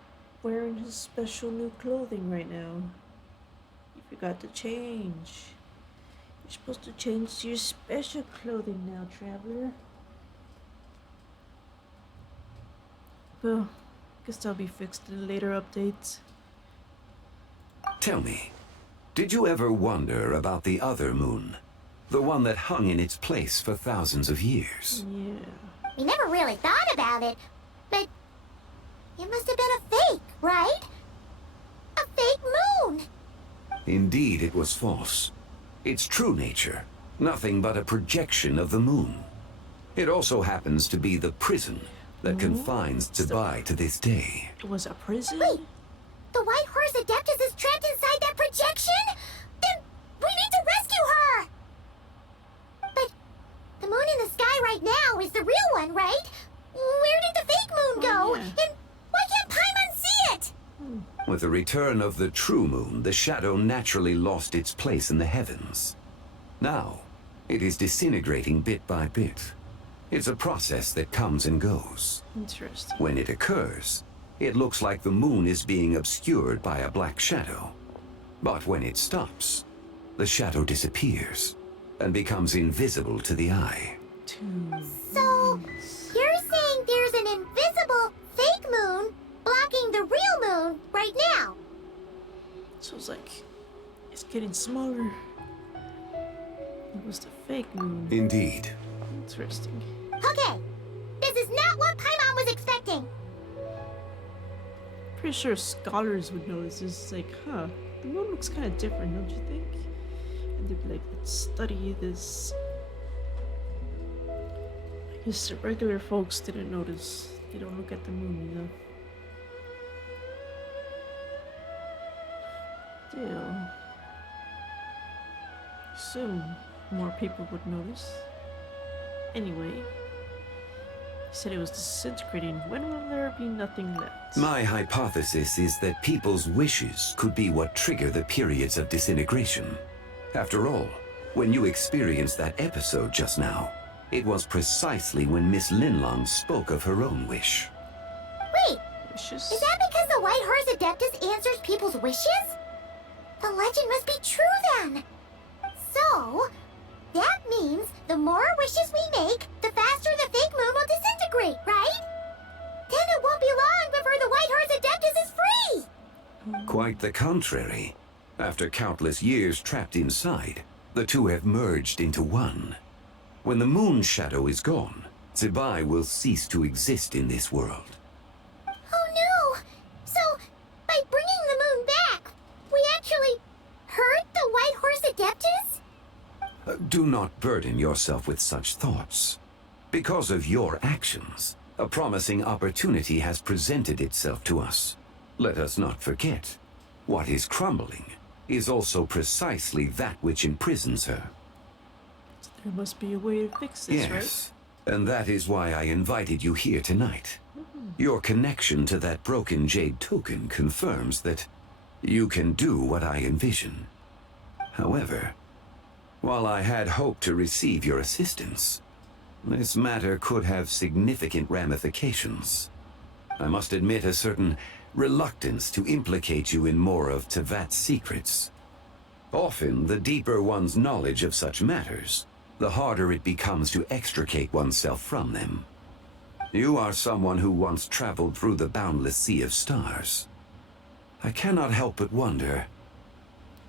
wearing his special new clothing right now. You forgot to change. You're supposed to change to your special clothing now, traveler. Well, guess that'll be fixed in later updates. Tell me, did you ever wonder about the other moon? The one that hung in its place for thousands of years? Yeah. We never really thought about it, but it must have been a fake, right? A fake moon! Indeed, it was false. Its true nature, nothing but a projection of the moon. It also happens to be the prison that confines Tsibai to this day. It was a prison? Wait, the White Horse Adeptus is trapped inside that projection? Then we need to rescue her! But the moon in the sky right now is the real one, right? Where did the fake moon go? Yeah. And why can't Paimon see it? With the return of the true moon, the shadow naturally lost its place in the heavens. Now, it is disintegrating bit by bit. It's a process that comes and goes. Interesting. When it occurs, it looks like the moon is being obscured by a black shadow. But when it stops, the shadow disappears and becomes invisible to the eye. So, you're saying there's an invisible fake moon blocking the real moon right now? So it's like, it's getting smaller. It was the fake moon. Indeed. Interesting. Okay, this is not what Paimon was expecting. Pretty sure scholars would notice this. It's like, huh, the moon looks kind of different, don't you think? And they'd be like, let's study this. I guess the regular folks didn't notice. They don't look at the moon, you know? Still, soon more people would notice. Anyway, he said it was disintegrating. When will there be nothing left? My hypothesis is that people's wishes could be what trigger the periods of disintegration. After all, when you experienced that episode just now, it was precisely when Miss Linlong spoke of her own wish. Wait, Wishes? is that because the White Horse Adeptus answers people's wishes? The legend must be true then. So, that means the more wishes we make, the faster the fake moon will disintegrate, right? Then it won't be long before the White Horse Adeptus is free! Quite the contrary. After countless years trapped inside, the two have merged into one. When the moon shadow is gone, Tsibai will cease to exist in this world. Oh no! So, by bringing the moon back, we actually hurt the White Horse Adeptus? Do not burden yourself with such thoughts. Because of your actions, a promising opportunity has presented itself to us. Let us not forget, what is crumbling is also precisely that which imprisons her. There must be a way to fix this, Yes, and that is why I invited you here tonight. Your connection to that broken jade token confirms that you can do what I envision. However, While I had hoped to receive your assistance, this matter could have significant ramifications. I must admit a certain reluctance to implicate you in more of Tevat's secrets. Often, the deeper one's knowledge of such matters, the harder it becomes to extricate oneself from them. You are someone who once traveled through the boundless sea of stars. I cannot help but wonder,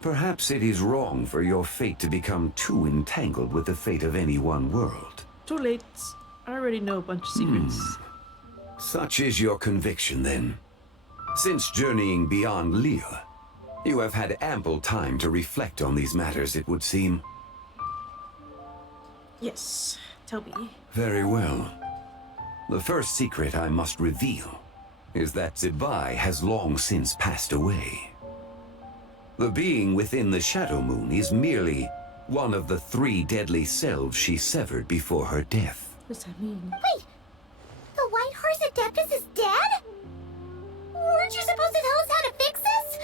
perhaps it is wrong for your fate to become too entangled with the fate of any one world. Too late. I already know a bunch of secrets. Such is your conviction, then. Since journeying beyond Liyue, you have had ample time to reflect on these matters, it would seem. Yes, tell me. Very well. The first secret I must reveal is that Zibai has long since passed away. The being within the Shadow Moon is merely one of the 3 deadly selves she severed before her death. What does that mean? Wait, the White Horse Adeptus is dead? Weren't you supposed to tell us how to fix this?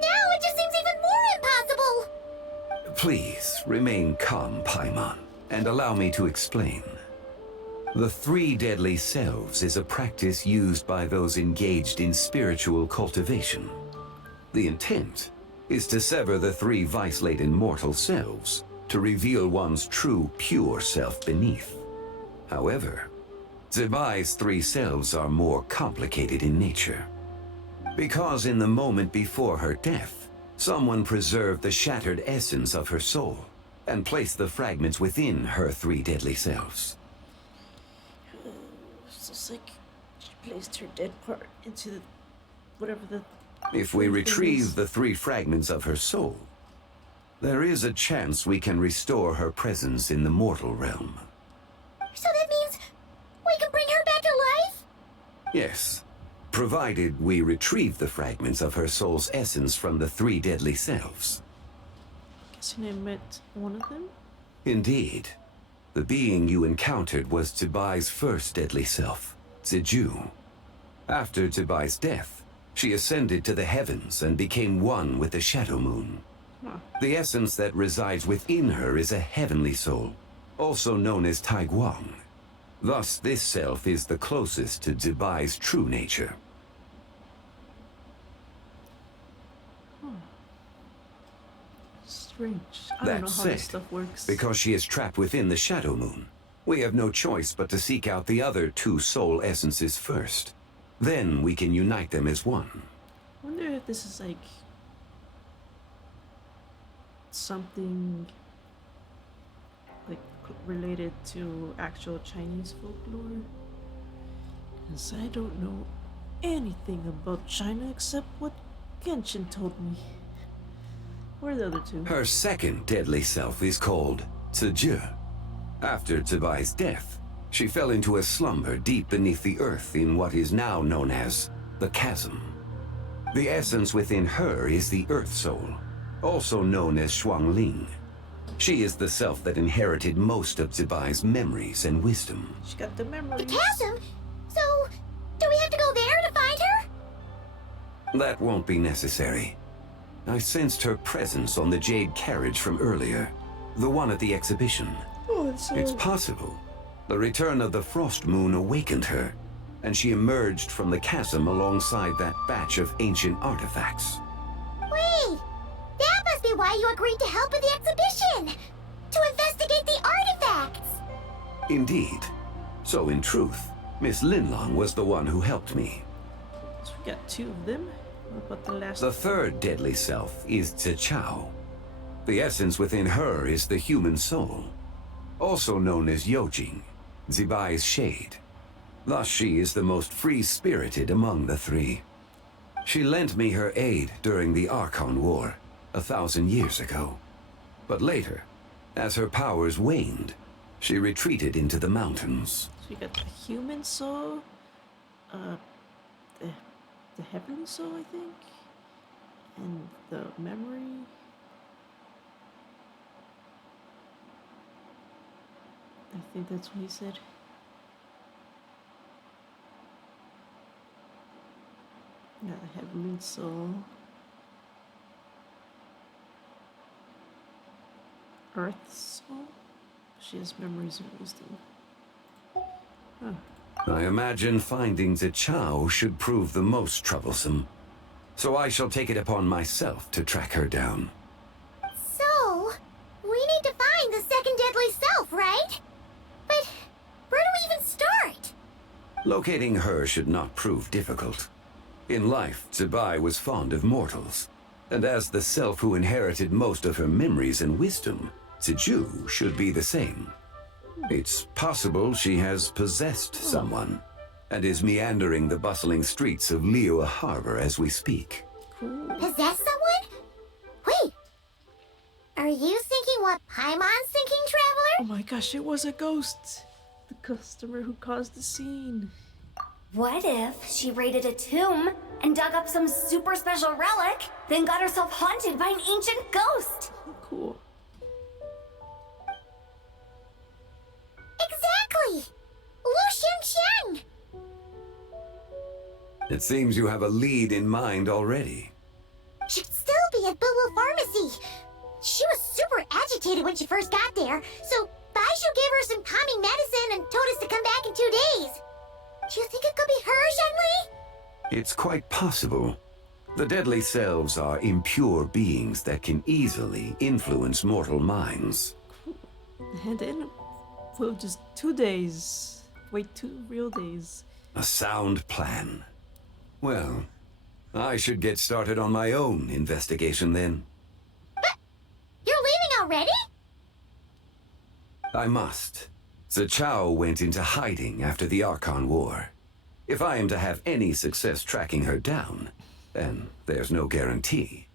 Now it just seems even more impossible! Please, remain calm, Paimon, and allow me to explain. The 3 deadly selves is a practice used by those engaged in spiritual cultivation. The intent is to sever the 3 vice-laden mortal selves to reveal one's true, pure self beneath. However, Zibai's 3 selves are more complicated in nature. Because in the moment before her death, someone preserved the shattered essence of her soul and placed the fragments within her 3 deadly selves. It's like she placed her dead part into the, whatever the... If we retrieve the 3 fragments of her soul, there is a chance we can restore her presence in the mortal realm. So that means we can bring her back to life? Yes, provided we retrieve the fragments of her soul's essence from the 3 deadly selves. Guessing I met one of them? Indeed. The being you encountered was Zibai's first deadly self, Ziju. After Zibai's death, she ascended to the heavens and became one with the Shadow Moon. The essence that resides within her is a heavenly soul, also known as Taiguang. Thus, this self is the closest to Zibai's true nature. Strange. I don't know how this stuff works. Because she is trapped within the Shadow Moon, we have no choice but to seek out the other 2 soul essences first. Then we can unite them as one. I wonder if this is like something like related to actual Chinese folklore. Because I don't know anything about China except what Genshin told me. Where are the other 2? Her second deadly self is called Ziju. After Zibai's death, she fell into a slumber deep beneath the earth in what is now known as the Chasm. The essence within her is the Earth Soul, also known as Shuangling. She is the self that inherited most of Zibai's memories and wisdom. She got the memories. The chasm? So, do we have to go there to find her? That won't be necessary. I sensed her presence on the jade carriage from earlier, the one at the exhibition. Oh, It's possible. The return of the Frost Moon awakened her, and she emerged from the chasm alongside that batch of ancient artifacts. Wait! That must be why you agreed to help with the exhibition! To investigate the artifacts! Indeed. So in truth, Miss Linlong was the one who helped me. So we got 2 of them. What about the last? The 3rd deadly self is Zichao. The essence within her is the human soul, also known as Yojing, Zibai's shade. Thus she is the most free-spirited among the 3. She lent me her aid during the Archon War, 1,000 years ago. But later, as her powers waned, she retreated into the mountains. So we got the human soul, the heavenly soul, I think, and the memory. I think that's what he said. Yeah, the heavenly soul. Earth's soul? She has memories and wisdom. Huh. I imagine finding the Chow should prove the most troublesome. So I shall take it upon myself to track her down. So, we need to find the second deadly self, right? But where do we even start? Locating her should not prove difficult. In life, Zibai was fond of mortals, and as the self who inherited most of her memories and wisdom, Ziju should be the same. It's possible she has possessed someone, and is meandering the bustling streets of Liyue Harbor as we speak. Possess someone? Wait. Are you thinking what Paimon's thinking, Traveler? Oh my gosh, it was a ghost! The customer who caused the scene. What if she raided a tomb and dug up some super special relic, then got herself haunted by an ancient ghost? Cool. Exactly! Lu Xiangxiang! It seems you have a lead in mind already. Should still be at Boo Boo Pharmacy. She was super agitated when she first got there, so Baishu gave her some calming medicine and told us to come back in 2 days. Do you think it could be her, Zhengli? It's quite possible. The deadly selves are impure beings that can easily influence mortal minds. And then, well, just 2 days. Wait, 2 real days. A sound plan. Well, I should get started on my own investigation then. But you're leaving already? I must. The Chow went into hiding after the Archon War. If I am to have any success tracking her down, and there's no guarantee,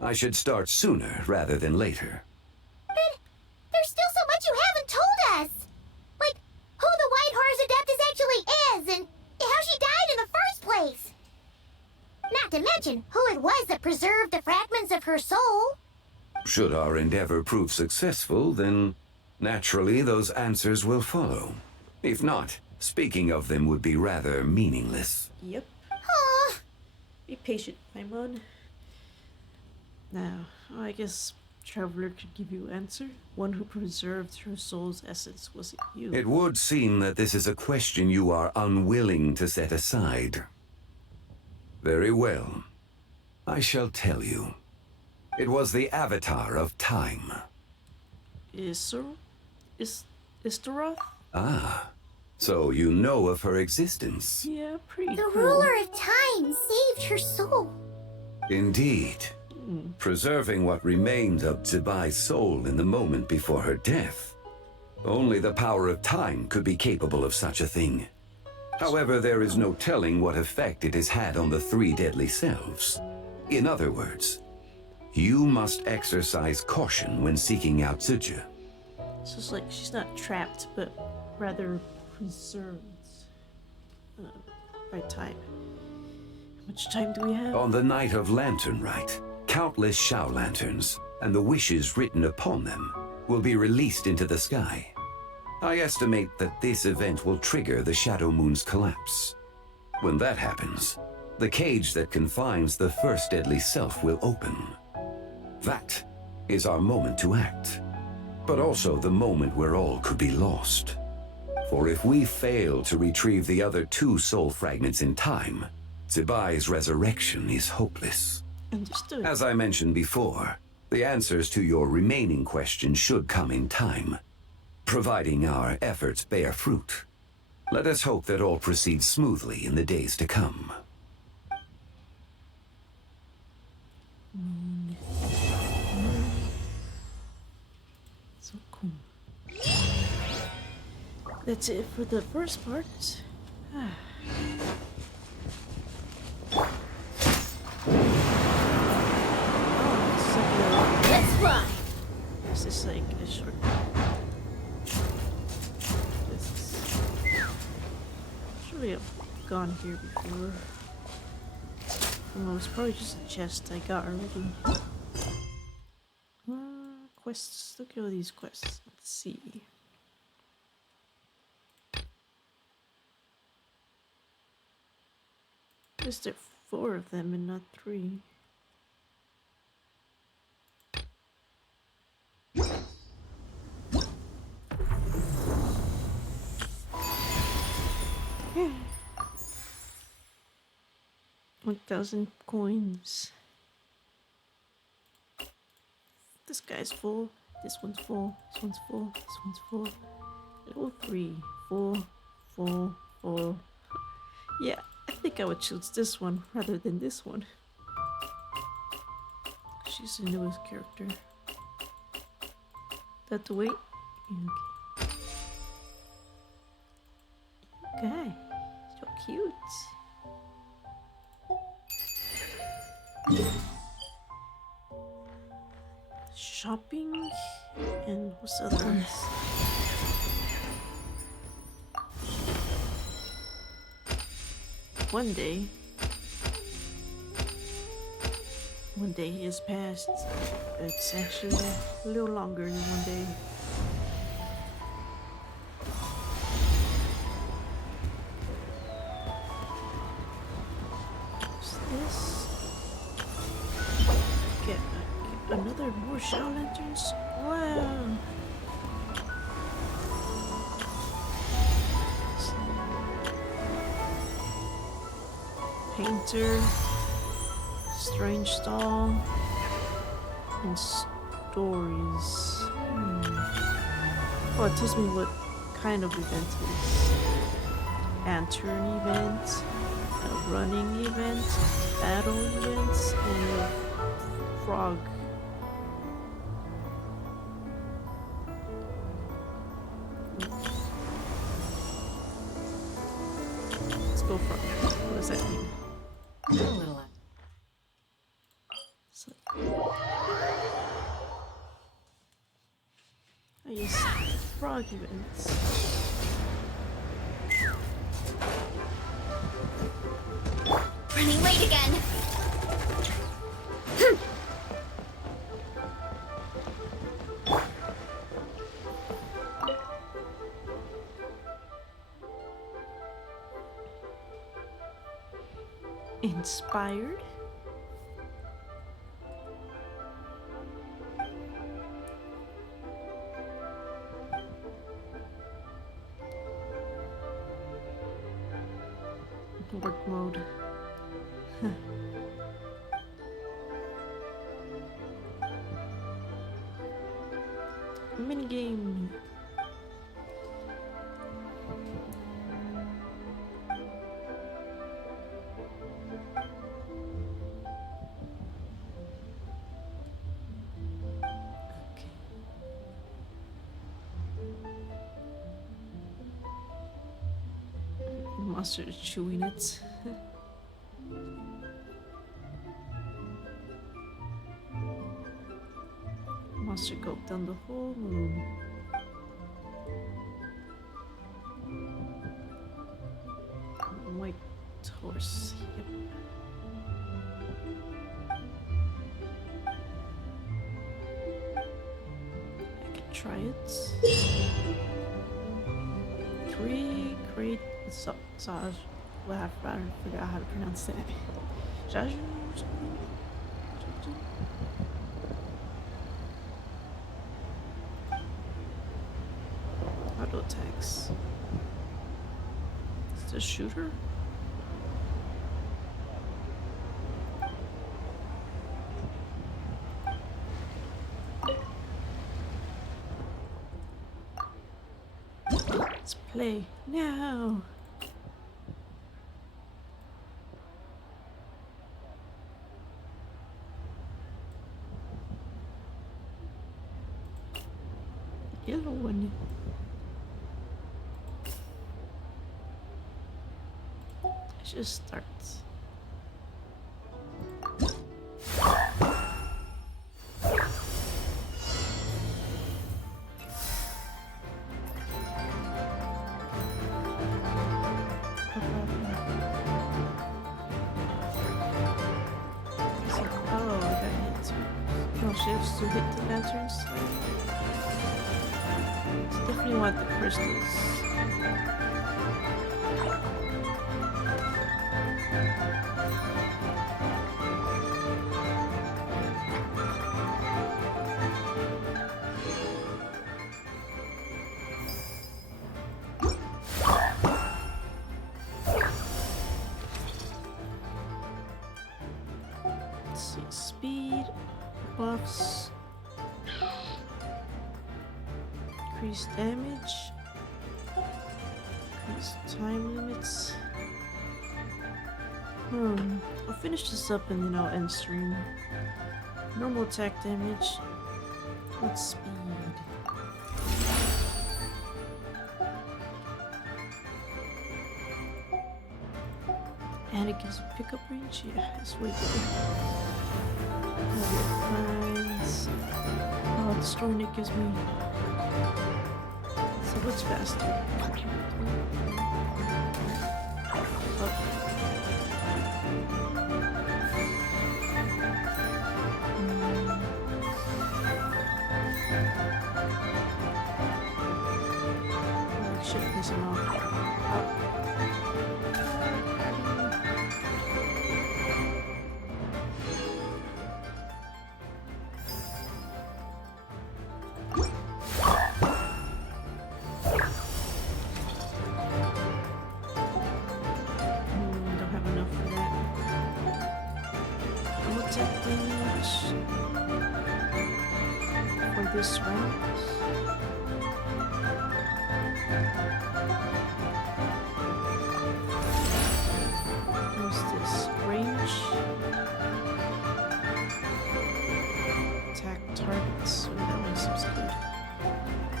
I should start sooner rather than later. But there's still so much you haven't told us. Like, who the White Horse Adeptus actually is, and how she died in the first place. Not to mention who it was that preserved the fragments of her soul. Should our endeavor prove successful, then naturally those answers will follow. If not, speaking of them would be rather meaningless. Yep. Aw. Be patient, Paimon. Now, I guess Traveler could give you answer. One who preserved her soul's essence. Was it you? It would seem that this is a question you are unwilling to set aside. Very well. I shall tell you. It was the Avatar of Time. Istaroth? Ah, so you know of her existence. Yeah, pretty The cool. ruler of time saved her soul. Indeed. Preserving what remained of Zibai's soul in the moment before her death. Only the power of time could be capable of such a thing. However, there is no telling what effect it has had on the 3 deadly selves. In other words, you must exercise caution when seeking out Ziju. So it's like she's not trapped, but rather preserved by time. How much time do we have? On the night of Lantern Rite, countless Shao lanterns, and the wishes written upon them, will be released into the sky. I estimate that this event will trigger the Shadow Moon's collapse. When that happens, the cage that confines the first deadly self will open. That is our moment to act, but also the moment where all could be lost. For if we fail to retrieve the other 2 soul fragments in time, Zibai's resurrection is hopeless. Understood. As I mentioned before, the answers to your remaining questions should come in time, providing our efforts bear fruit. Let us hope that all proceeds smoothly in the days to come. So cool. That's it for the first part. Let's fly. This is like a short. Surely I've gone here before. Oh, it's probably just a chest I got already. Quests. Look at all these quests. Let's see. Is there 4 of them and not 3? 1,000 coins. This guy's full. This one's full. This one's full. This one's full. Level 3. Full. Full. Full. Yeah, I think I would choose this one rather than this one. She's the newest character. That to wait? Okay. Okay. So cute. Shopping and what's the other ones? One day has passed. It's actually a little longer than one day. What's this? Get another more shower lanterns? Wow! Painter, strange stall, and stories. Oh, it tells me what kind of event it is. Lantern event, a running event, battle events, and a frog. Let's go frog. What does that mean? A little. I use frog events. Running late again. Inspired. Work mode. Mini game. Monster is chewing it. Monster go down the whole moon. White horse. Yep. I can try it. Create Saj. Well, I forgot how to pronounce that. Jaju. Auto attacks. Is it a shooter? Let's play now. Yellow one. Let's just start. Shifts to hit the lanterns. So definitely want the crystals. buffs. Increased damage. Increased time limits. I'll finish this up and then I'll end stream. Normal attack damage. With speed. And it gives a pickup range? Yeah, that's way better. Oh, destroying it gives me... So what's faster? Oh, shit, piss him off. Don't have enough for that. I'll attack damage for this round. What's this? Range? Attack targets. So that one seems good.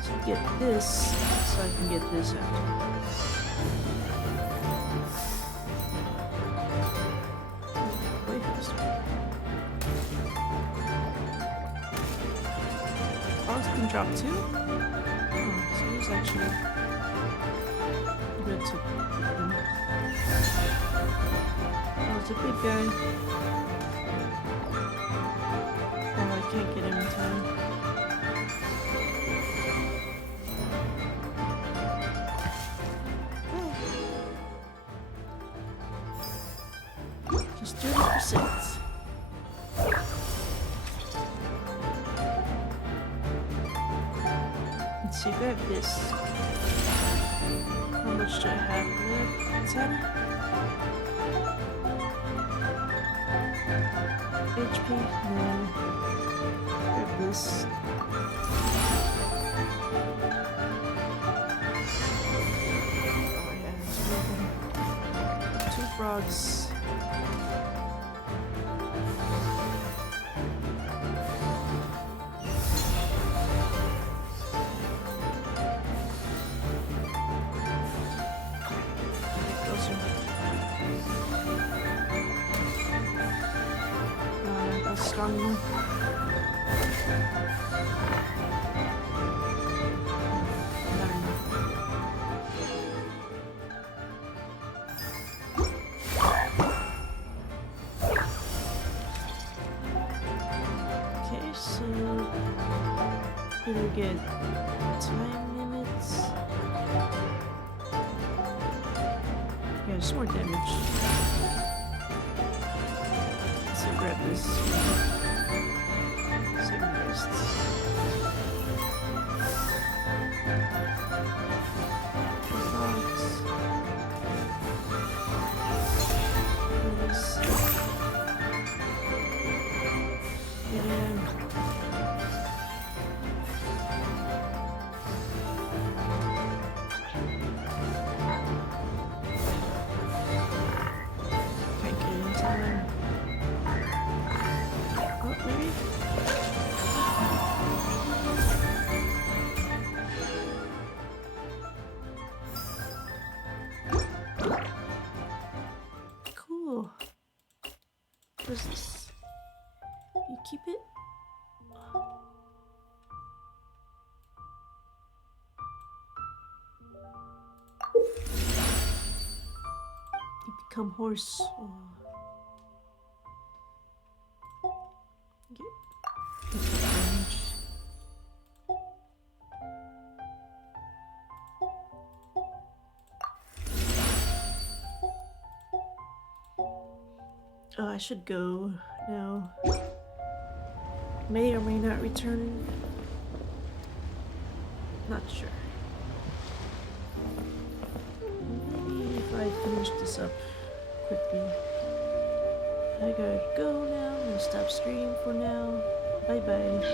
So get this, so I can get this after. Way faster. Frogs can drop too? Oh, so he's actually good to him. Oh, it's a big guy. Oh, I can't get him in time. Just 30%. Let's see, grab this. How much do I have left? 10? HP? No. Grab this. Oh yeah, it's broken. 2 frogs. Strong one. Okay, so either get time limits. Yeah, just more damage. So grab this. Save wrists. Frogs. This. Get in. Can't get in time. Maybe? Cool. What is this? You keep it? You become horse. Oh, I should go now. May or may not return. Not sure. Maybe if I finish this up quickly. I gotta go now. I'm gonna stop streaming for now. Bye bye.